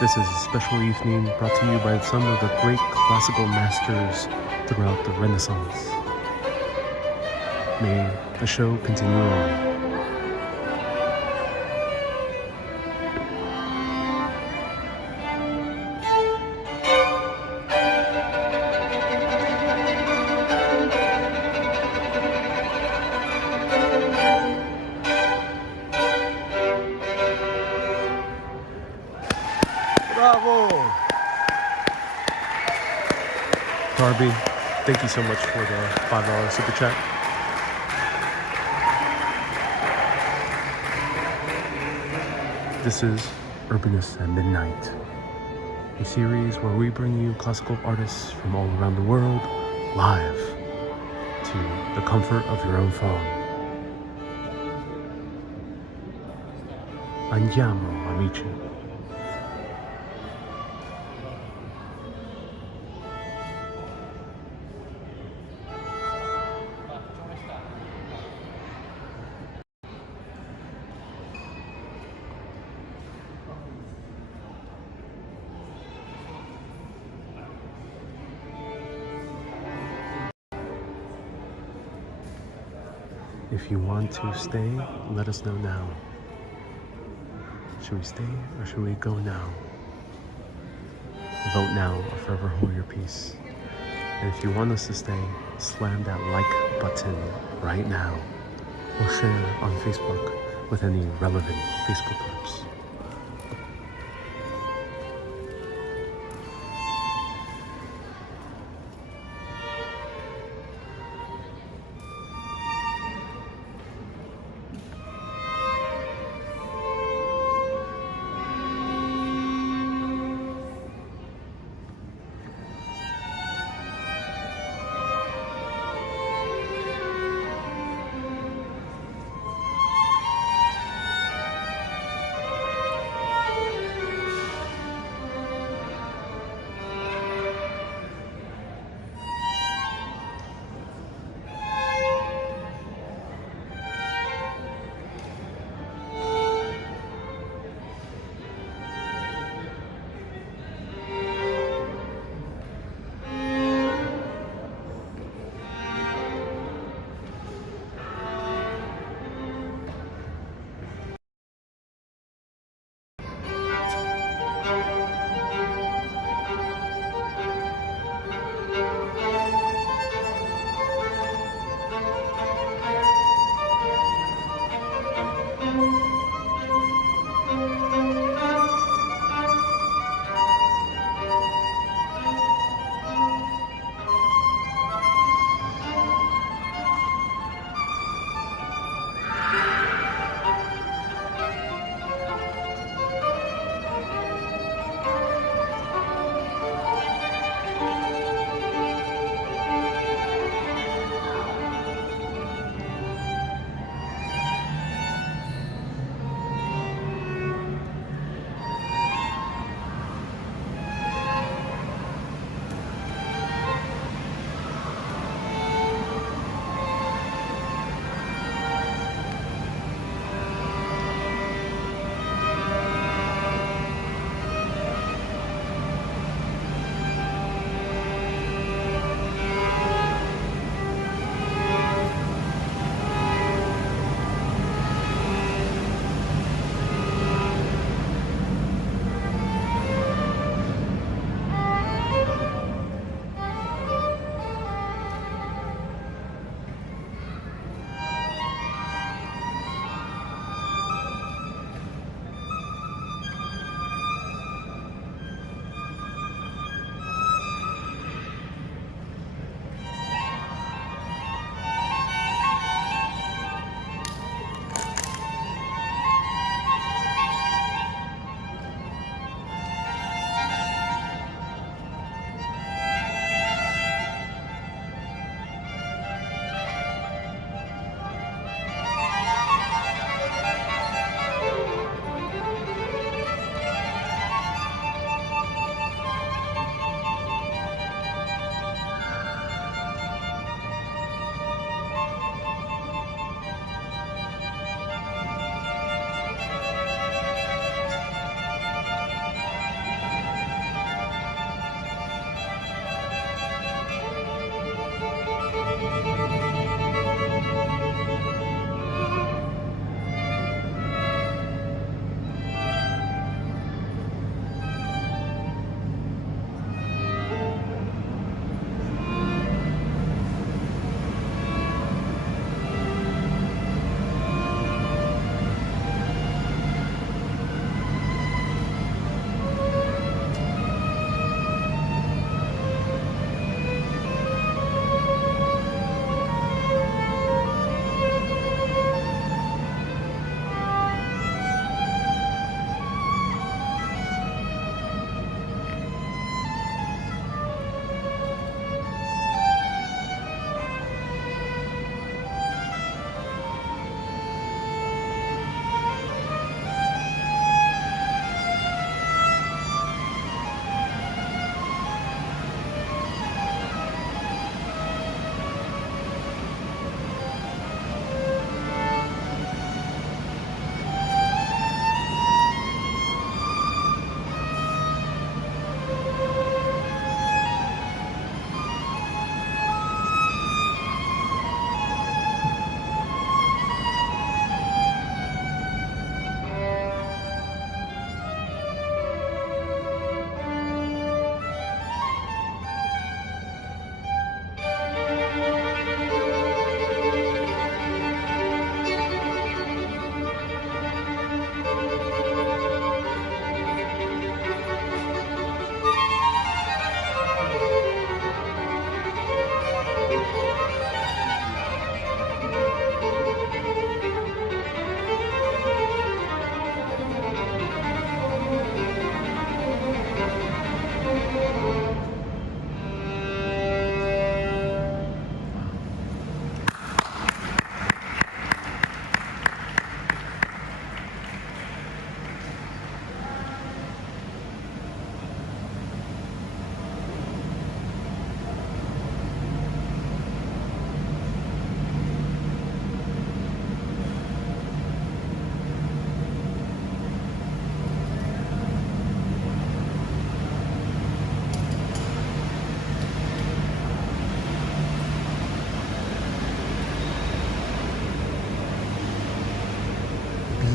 This is a special evening brought to you by some of the great classical masters throughout the Renaissance. May the show continue on. Bravo! Darby, thank you so much for the $5 super chat. This is Urbanist at Midnight, a series where we bring you classical artists from all around the world live to the comfort of your own phone. Andiamo, amici. If you want to stay, let us know now. Should we stay or should we go now? Vote now or forever hold your peace. And if you want us to stay, slam that like button right now. Or share on Facebook with any relevant Facebook groups.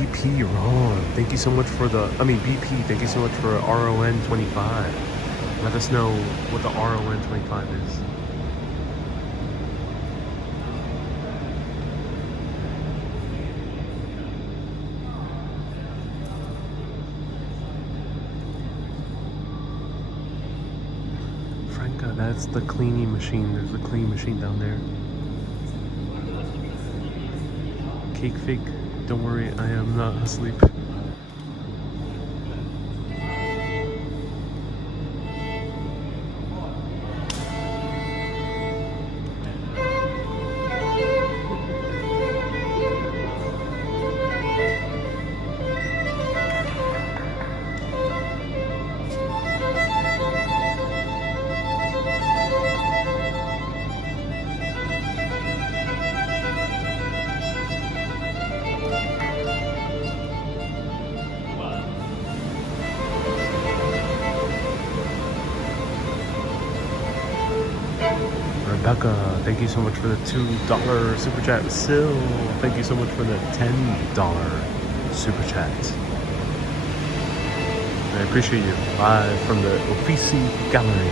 BP Ron, thank you so much for the, BP, thank you so much for RON 25. Let us know what the RON 25 is. Franca, that's the cleaning machine. There's a cleaning machine down there. Cake fake, don't worry, I am not asleep. Rebecca, thank you so much for the $2 super chat. Sil, thank you so much for the $10 super chat. I appreciate you. Live from the Uffizi Gallery.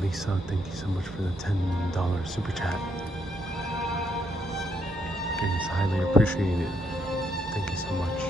Lisa, thank you so much for the $10 super chat. It's highly appreciated. Thank you so much.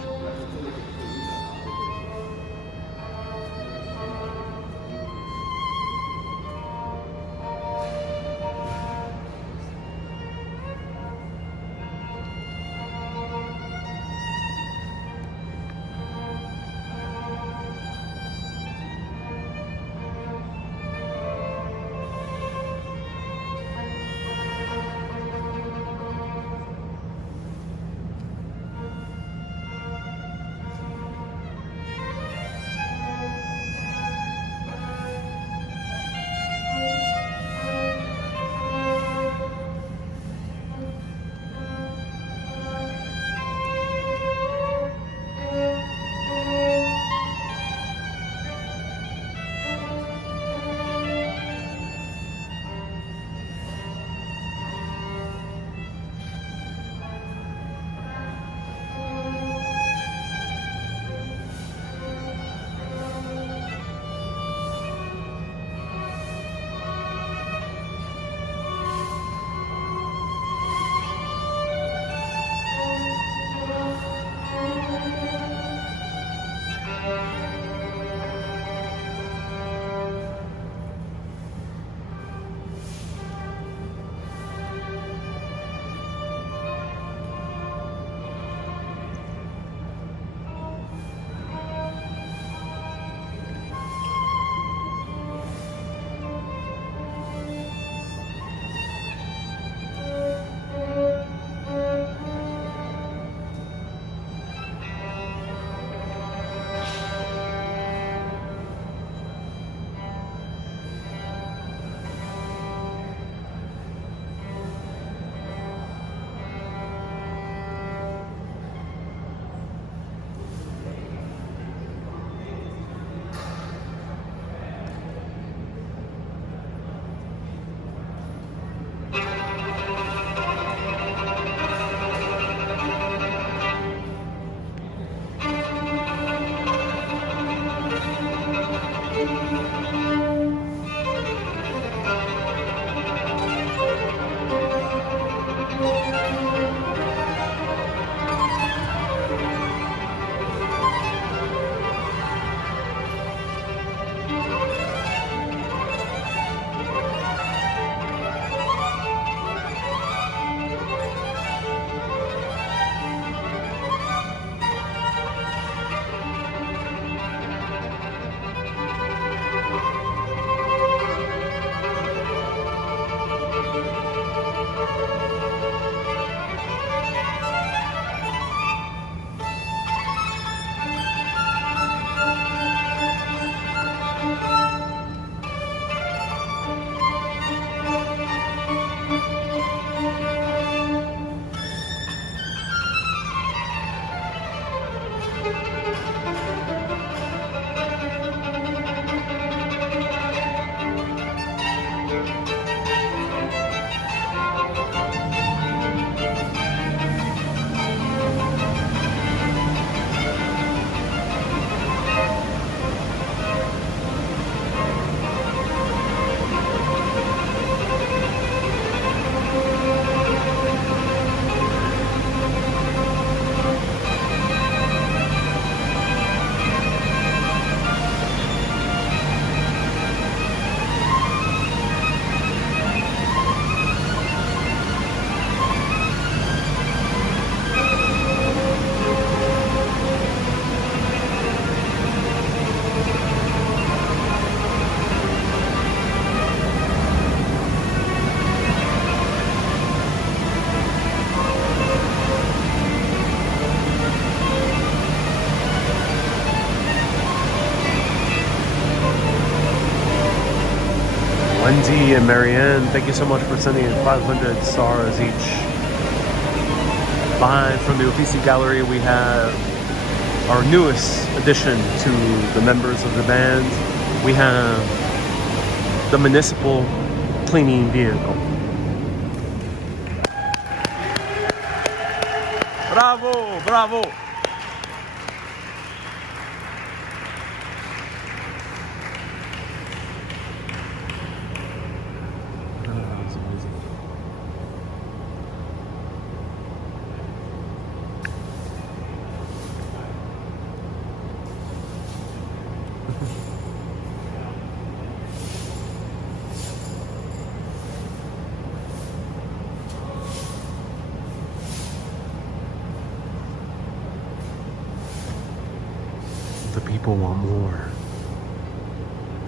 Nikki and Marianne, thank you so much for sending in 500 stars each. Live from the Uffizi Gallery, we have our newest addition to the members of the band. We have the municipal cleaning vehicle. Bravo, bravo. That's amazing. The people want more.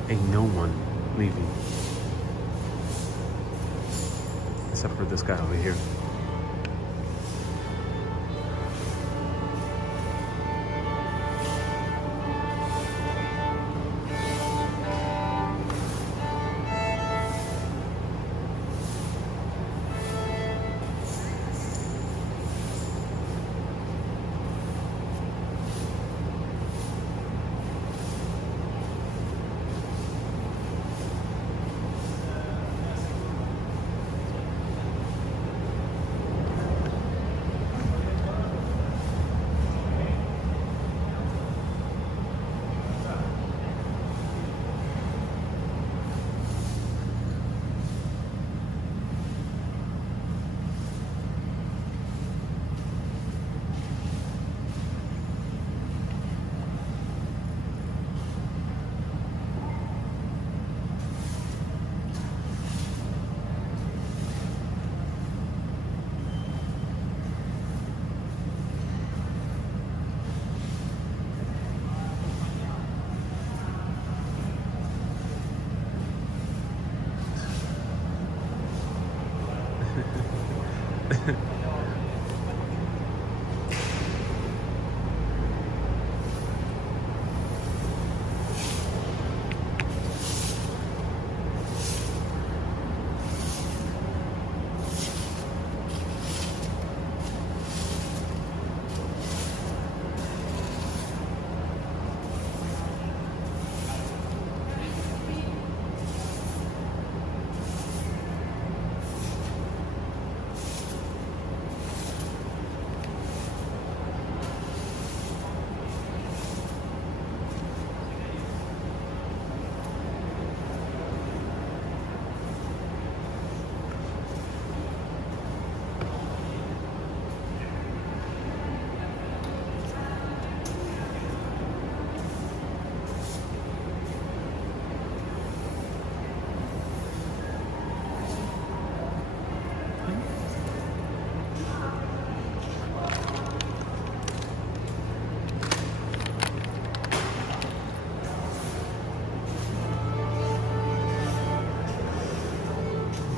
Ain't no one leaving. Except for this guy over here.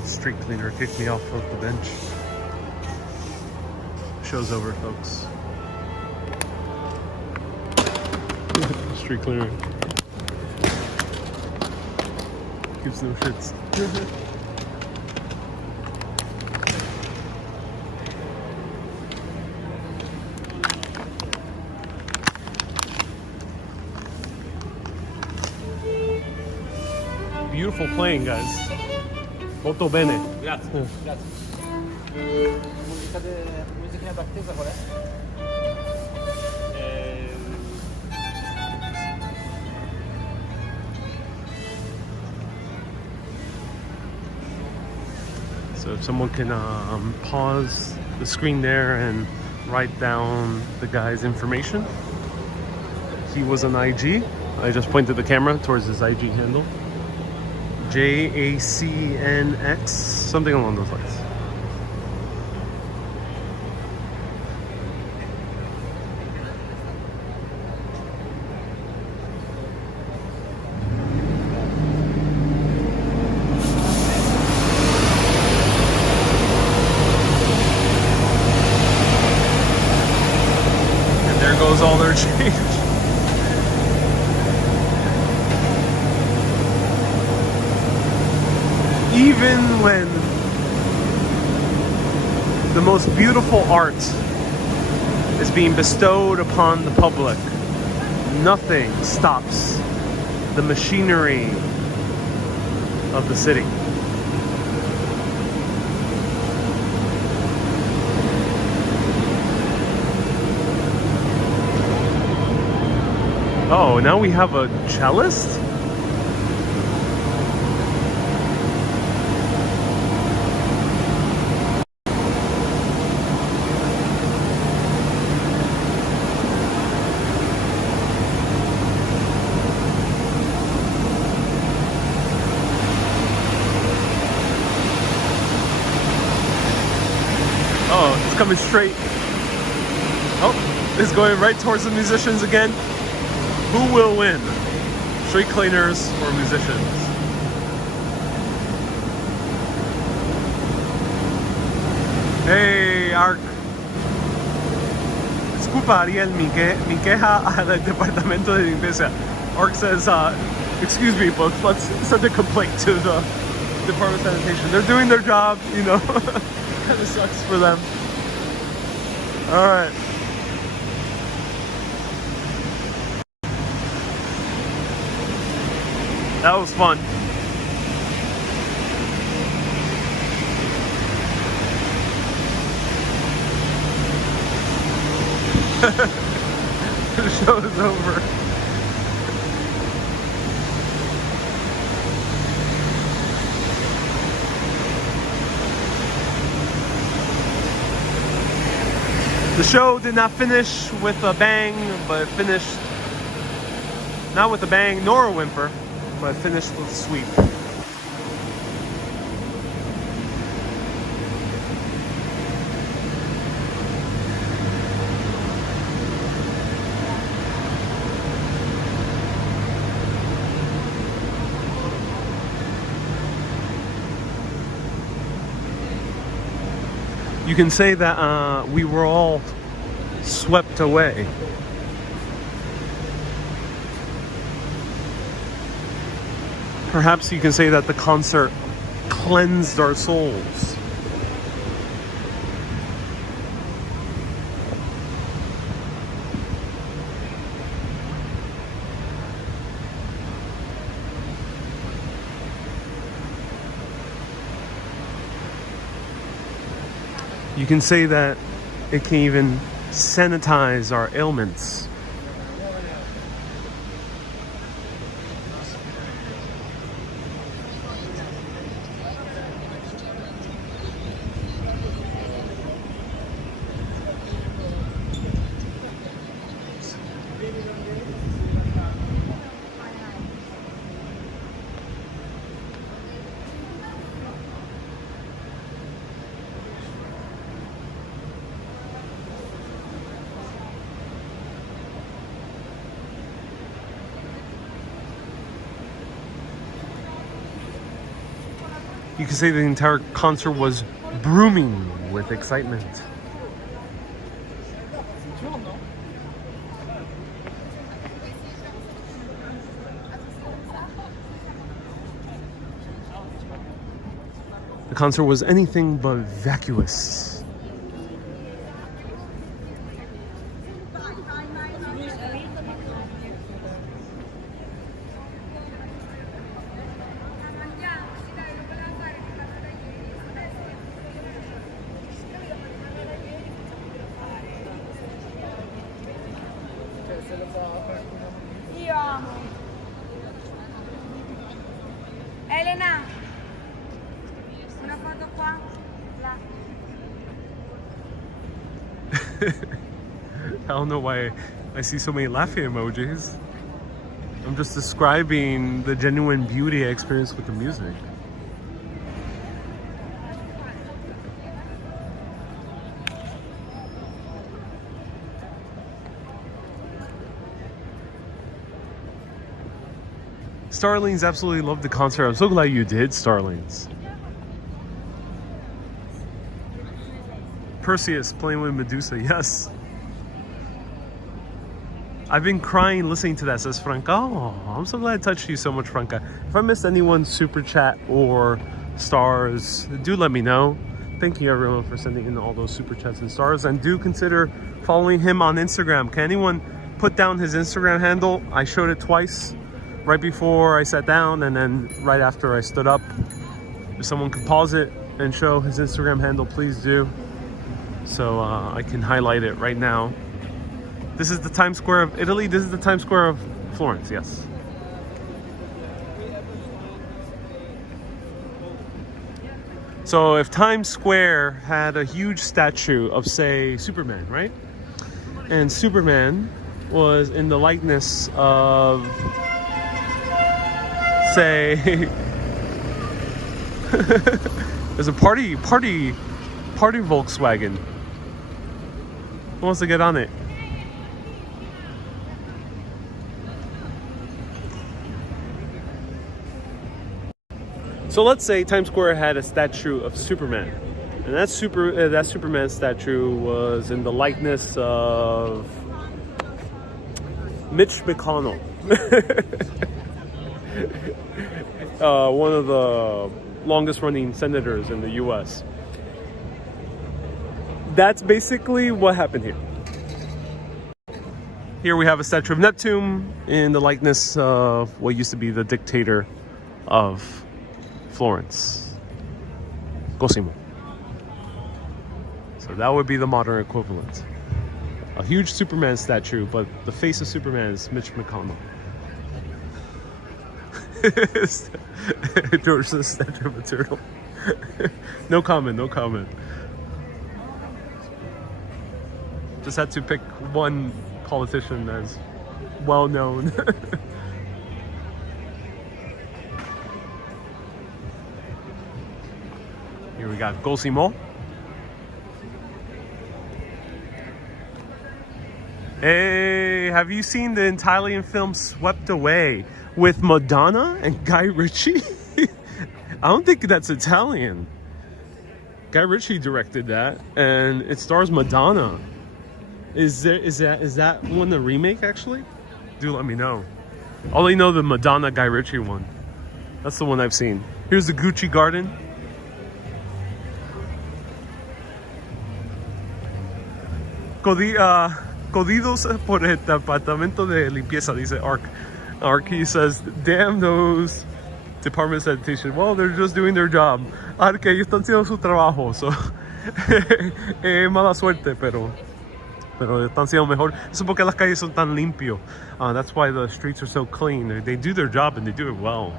Street cleaner kicked me off of the bench. Show's over, folks. Street cleaner gives no shits. Beautiful playing, guys. Molto bene. Grazie, grazie. Musica d'attesa qual è? So if someone can pause the screen there and write down the guy's information. He was an IG. I just pointed the camera towards his IG handle. JACNX, something along those lines. And there goes all their change. Even when the most beautiful art is being bestowed upon the public, nothing stops the machinery of the city. Oh, now we have a cellist? Oh, it's coming straight. Oh, it's going right towards the musicians again. Who will win? Street cleaners or musicians? Hey, Ark. Disculpa, Ariel, mi queja al departamento de limpieza. Ark says, excuse me, folks, let's send a complaint to the Department of Sanitation. They're doing their job, you know. Kind of sucks for them. All right. That was fun. The show is over. The show did not finish with a bang, but it finished not with a bang nor a whimper, but it finished with a sweep. You can say that we were all swept away. Perhaps you can say that the concert cleansed our souls. You can say that it can even sanitize our ailments. You can say the entire concert was brooming with excitement. The concert was anything but vacuous. Io amo. Elena, una foto qua? Là. I don't know why I see so many laughing emojis. I'm just describing the genuine beauty I experienced with the music. Starlings absolutely loved the concert. I'm so glad you did, Starlings. Perseus playing with Medusa, yes. I've been crying listening to that, says Franca. Oh, I'm so glad I touched you so much, Franca. If I missed anyone's super chat or stars, do let me know. Thank you everyone for sending in all those super chats and stars, and do consider following him on Instagram. Can anyone put down his Instagram handle? I showed it twice, right before I sat down and then right after I stood up. If someone could pause it and show his Instagram handle, please do, so I can highlight it right now. This is the Times Square of Italy. This is the Times Square of Florence, yes. So if Times Square had a huge statue of, say, Superman, right? And Superman was in the likeness of, say, there's a party Volkswagen. Who wants to get on it? So let's say Times Square had a statue of Superman, and that Superman statue was in the likeness of Mitch McConnell, one of the longest-running senators in the U.S. That's basically what happened here. Here we have a statue of Neptune in the likeness of what used to be the dictator of Florence, Cosimo. So that would be the modern equivalent. A huge Superman statue, but the face of Superman is Mitch McConnell. George says statue material. No comment, no comment. Just had to pick one politician as well known. Here we got Cosimo. Hey, have you seen the Italian film Swept Away with Madonna and Guy Ritchie? I don't think that's Italian. Guy Ritchie directed that, and it stars Madonna. Is that one the remake actually? Do let me know. I only know the Madonna Guy Ritchie one. That's the one I've seen. Here's the Gucci Garden. Codidos por el departamento de limpieza, dice Ark. Ark, he says, damn those Department of Sanitation. Well, they're just doing their job. Ark, ellos están haciendo su trabajo. So, mala suerte, pero están haciendo mejor. Eso porque las calles son tan limpio. That's why the streets are so clean. They do their job and they do it well.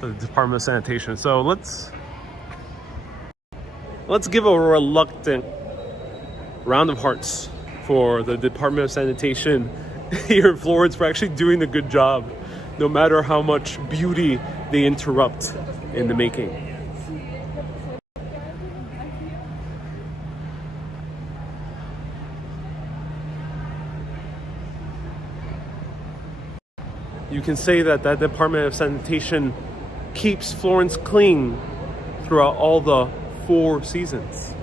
The Department of Sanitation. So let's give a reluctant round of hearts for the Department of Sanitation here in Florence for actually doing a good job, no matter how much beauty they interrupt in the making. You can say that Department of Sanitation keeps Florence clean throughout all the 4 seasons.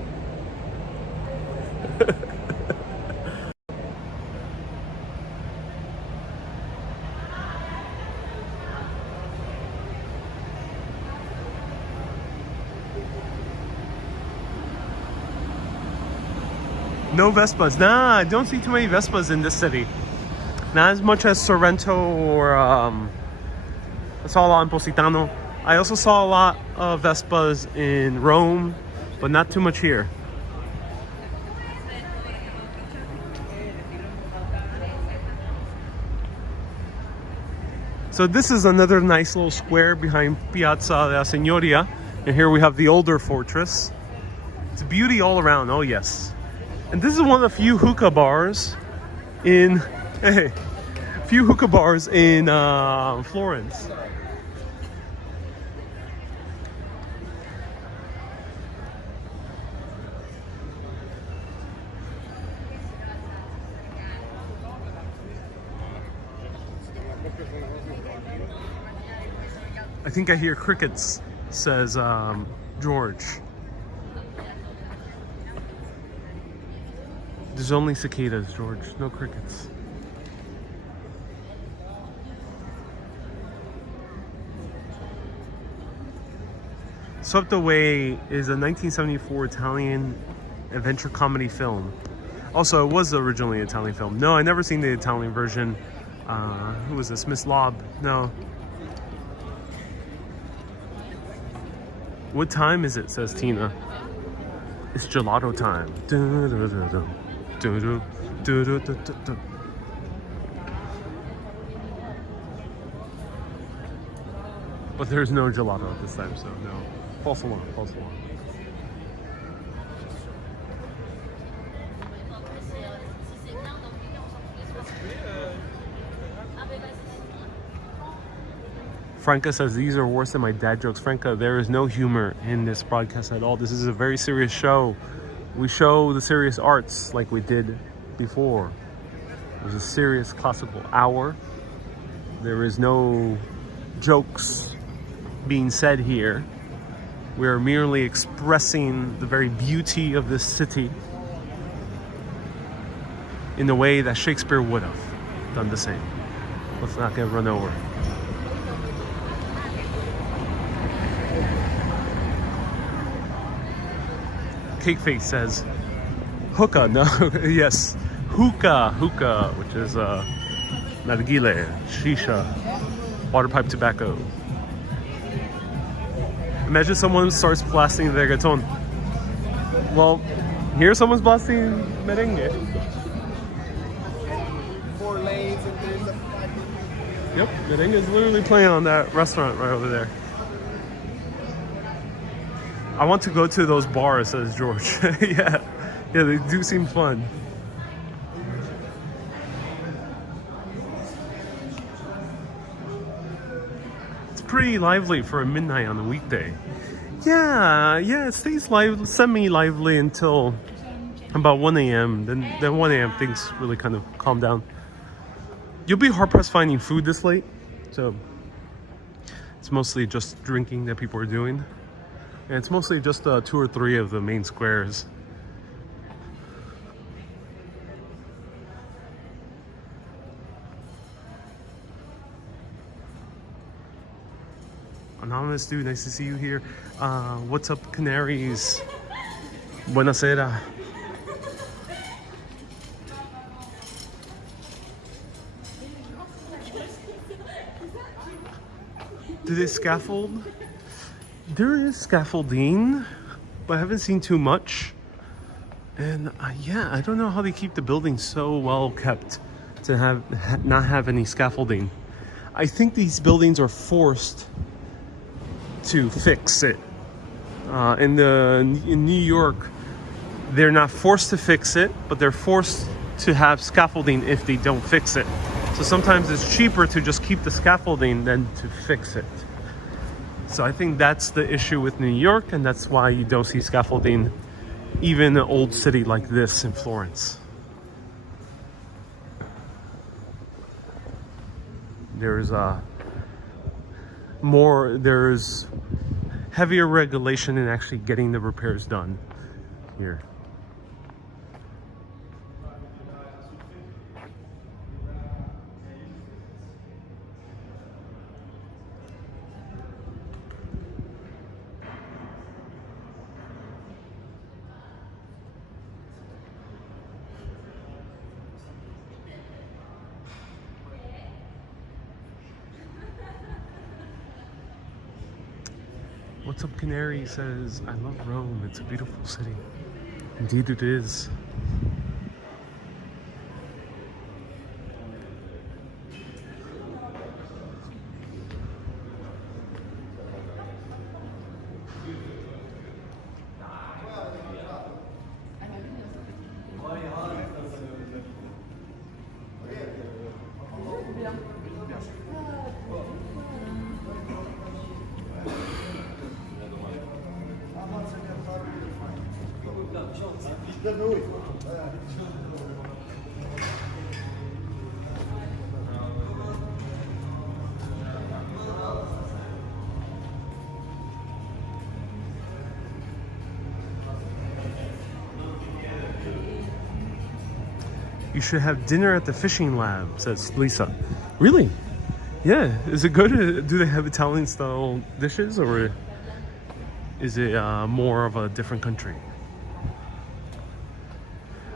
No Vespas. Nah, I don't see too many Vespas in this city. Not as much as Sorrento or I saw a lot in Positano. I also saw a lot of Vespas in Rome, but not too much here. So this is another nice little square behind Piazza della Signoria. And here we have the older fortress. It's beauty all around, oh yes. And this is one of the few hookah bars in Florence. I think I hear crickets, says George. There's only cicadas, George, no crickets. Swept Away is a 1974 Italian adventure comedy film. Also, it was originally an Italian film. No, I never seen the Italian version. Who was this? Miss Lobb? No. What time is it? Says Tina. It's gelato time. But there's no gelato at this time, so no. False alarm, false alarm. Franca says, these are worse than my dad jokes. Franca, there is no humor in this broadcast at all. This is a very serious show. We show the serious arts like we did before. It was a serious classical hour. There is no jokes being said here. We are merely expressing the very beauty of this city in the way that Shakespeare would have done the same. Let's not get run over. Cake Face says, hookah, no, yes, hookah, which is nargile, shisha, water pipe tobacco. Imagine someone starts blasting the reggaeton. Well, here someone's blasting merengue. 4 lanes and there's a... Yep, merengue is literally playing on that restaurant right over there. I want to go to those bars, says George. Yeah, they do seem fun. It's pretty lively for a midnight on a weekday. Yeah, it stays semi-lively until about 1 a.m. Then 1 a.m. things really kind of calm down. You'll be hard-pressed finding food this late, so it's mostly just drinking that people are doing. And it's mostly just 2 or 3 of the main squares. Anonymous dude, nice to see you here. What's up, Canaries? Buenasera. Do they scaffold? There is scaffolding, but I haven't seen too much. And yeah, I don't know how they keep the building so well kept to not have any scaffolding. I think these buildings are forced to fix it. In New York, they're not forced to fix it, but they're forced to have scaffolding if they don't fix it. So sometimes it's cheaper to just keep the scaffolding than to fix it. So I think that's the issue with New York, and that's why you don't see scaffolding even in an old city like this in Florence. There's heavier regulation in actually getting the repairs done here. What's up, Canary says, I love Rome. It's a beautiful city. Indeed it is. You should have dinner at the fishing lab, says Lisa. Really? Yeah. Is it good? Do they have Italian style dishes, or is it more of a different country?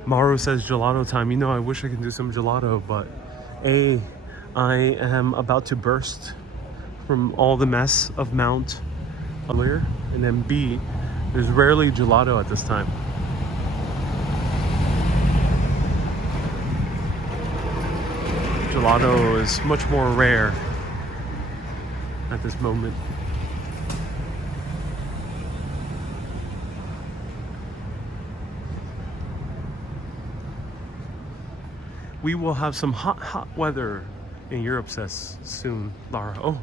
Maru says gelato time. You know, I wish I could do some gelato, but A, I am about to burst from all the mess of Mount earlier, and then B, there's rarely gelato at this time. Gelato is much more rare at this moment. We will have some hot weather in Europe, says soon, Lara. Oh,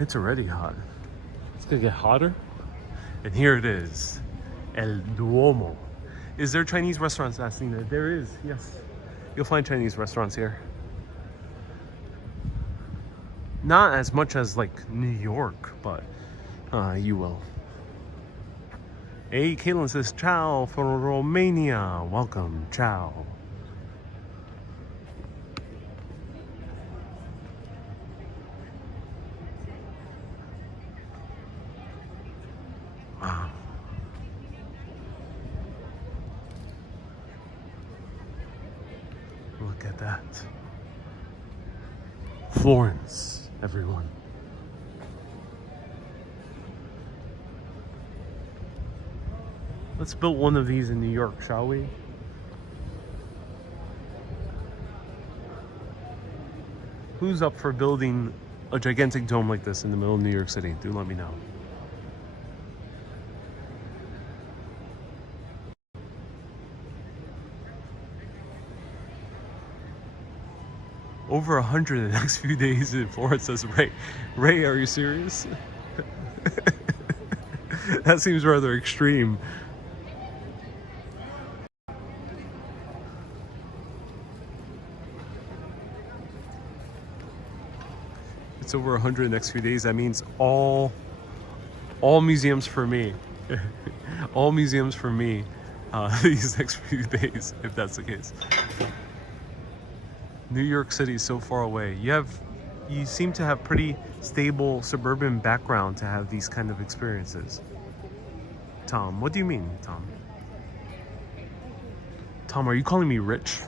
it's already hot. It's gonna get hotter. And here it is, El Duomo. Is there Chinese restaurants, asking that? There is, yes. You'll find Chinese restaurants here. Not as much as like New York, but you will. Hey, Caitlin says, ciao from Romania. Welcome, ciao. Wow. Look at that. Florence, everyone. Let's build one of these in New York, shall we? Who's up for building a gigantic dome like this in the middle of New York City? Do let me know. Over 100 in the next few days in Florence, says Ray. Ray, are you serious? That seems rather extreme. It's over 100 in the next few days. That means all museums for me. All museums for me these next few days, if that's the case. New York City is so far away. You seem to have pretty stable suburban background to have these kind of experiences. Tom, what do you mean, Tom? Tom, are you calling me rich?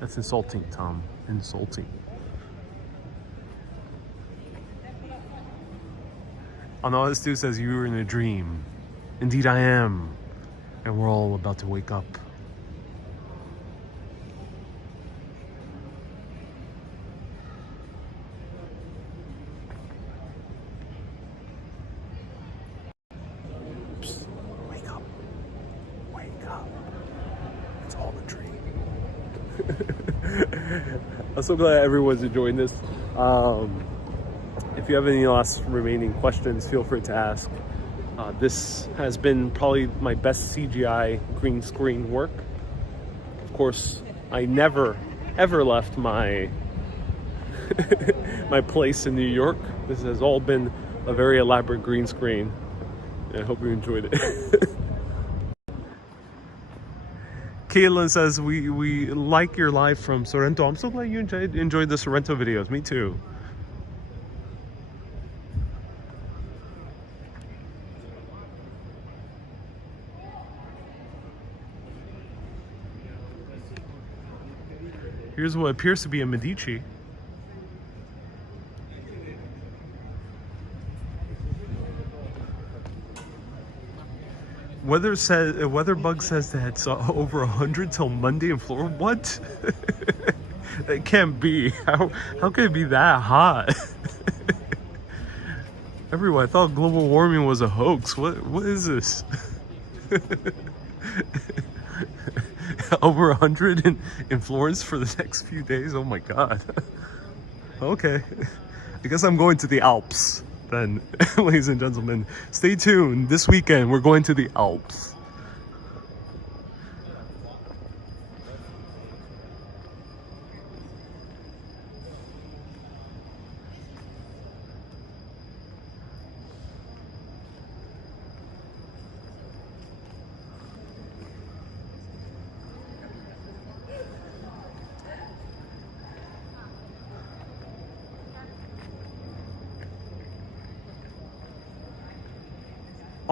That's insulting, Tom. Insulting. Another Stu says you were in a dream. Indeed I am. And we're all about to wake up. Wake up. Wake up. It's all a dream. I'm so glad everyone's enjoying this. If you have any last remaining questions, feel free to ask. This has been probably my best CGI green screen work. Of course, I never ever left my my place in New York. This has all been a very elaborate green screen. And I hope you enjoyed it. Caitlin says, we like your live from Sorrento. I'm so glad you enjoyed the Sorrento videos. Me too. Here's what appears to be a Medici. Weatherbug says that it's over 100 till Monday in Florida. What? It can't be. How can it be that hot? Everyone, I thought global warming was a hoax. What is this? Over 100 in Florence for the next few days. Oh my god. Okay, I guess I'm going to the Alps then. Ladies and gentlemen, stay tuned. This weekend we're going to the Alps.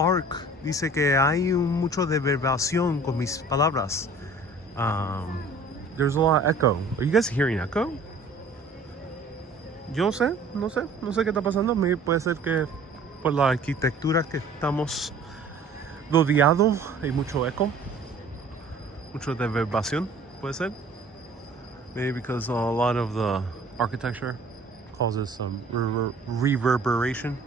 arc dice que hay mucho de vibración con mis palabras. There's a lot of echo. Are you guys hearing echo? Yo no sé qué está pasando. Maybe puede ser que por la arquitectura que estamos rodeados hay mucho eco, mucho de vibración, puede ser. Maybe because a lot of the architecture causes some reverberation.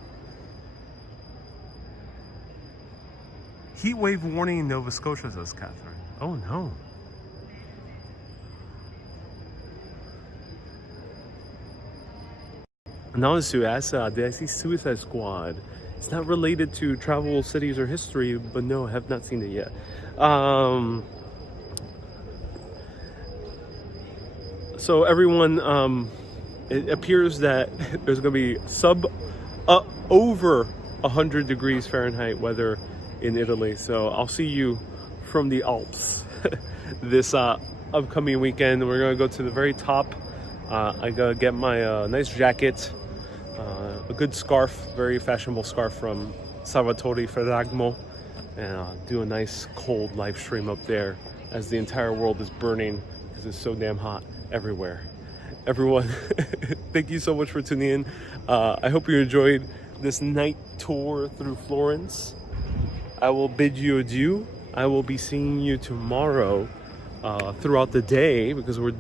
Heat wave warning in Nova Scotia, says Catherine. Oh no. Anonymous asks, did I see Suicide Squad? It's not related to travel, cities, or history, but no, I have not seen it yet. So everyone, it appears that there's going to be over 100 degrees Fahrenheit weather in Italy. So I'll see you from the Alps this upcoming weekend. We're going to go to the very top. I gotta get my nice jacket, a good scarf, very fashionable scarf from Salvatore Ferragamo, and do a nice cold live stream up there as the entire world is burning because it's so damn hot everywhere. Everyone, thank you so much for tuning in. I hope you enjoyed this night tour through Florence. I will bid you adieu. I will be seeing you tomorrow throughout the day because we're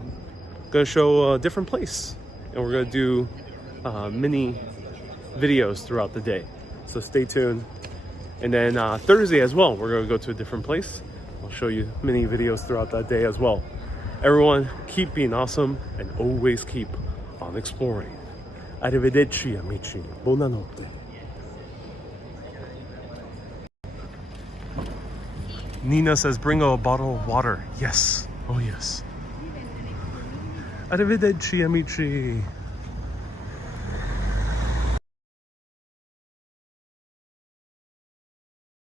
gonna show a different place and we're gonna do mini videos throughout the day, so stay tuned. And then Thursday as well, we're gonna go to a different place. I'll show you mini videos throughout that day as well. Everyone, keep being awesome and always keep on exploring. Arrivederci amici, buonanotte. Nina says bring a bottle of water. Yes, oh yes. Arrivederci amici.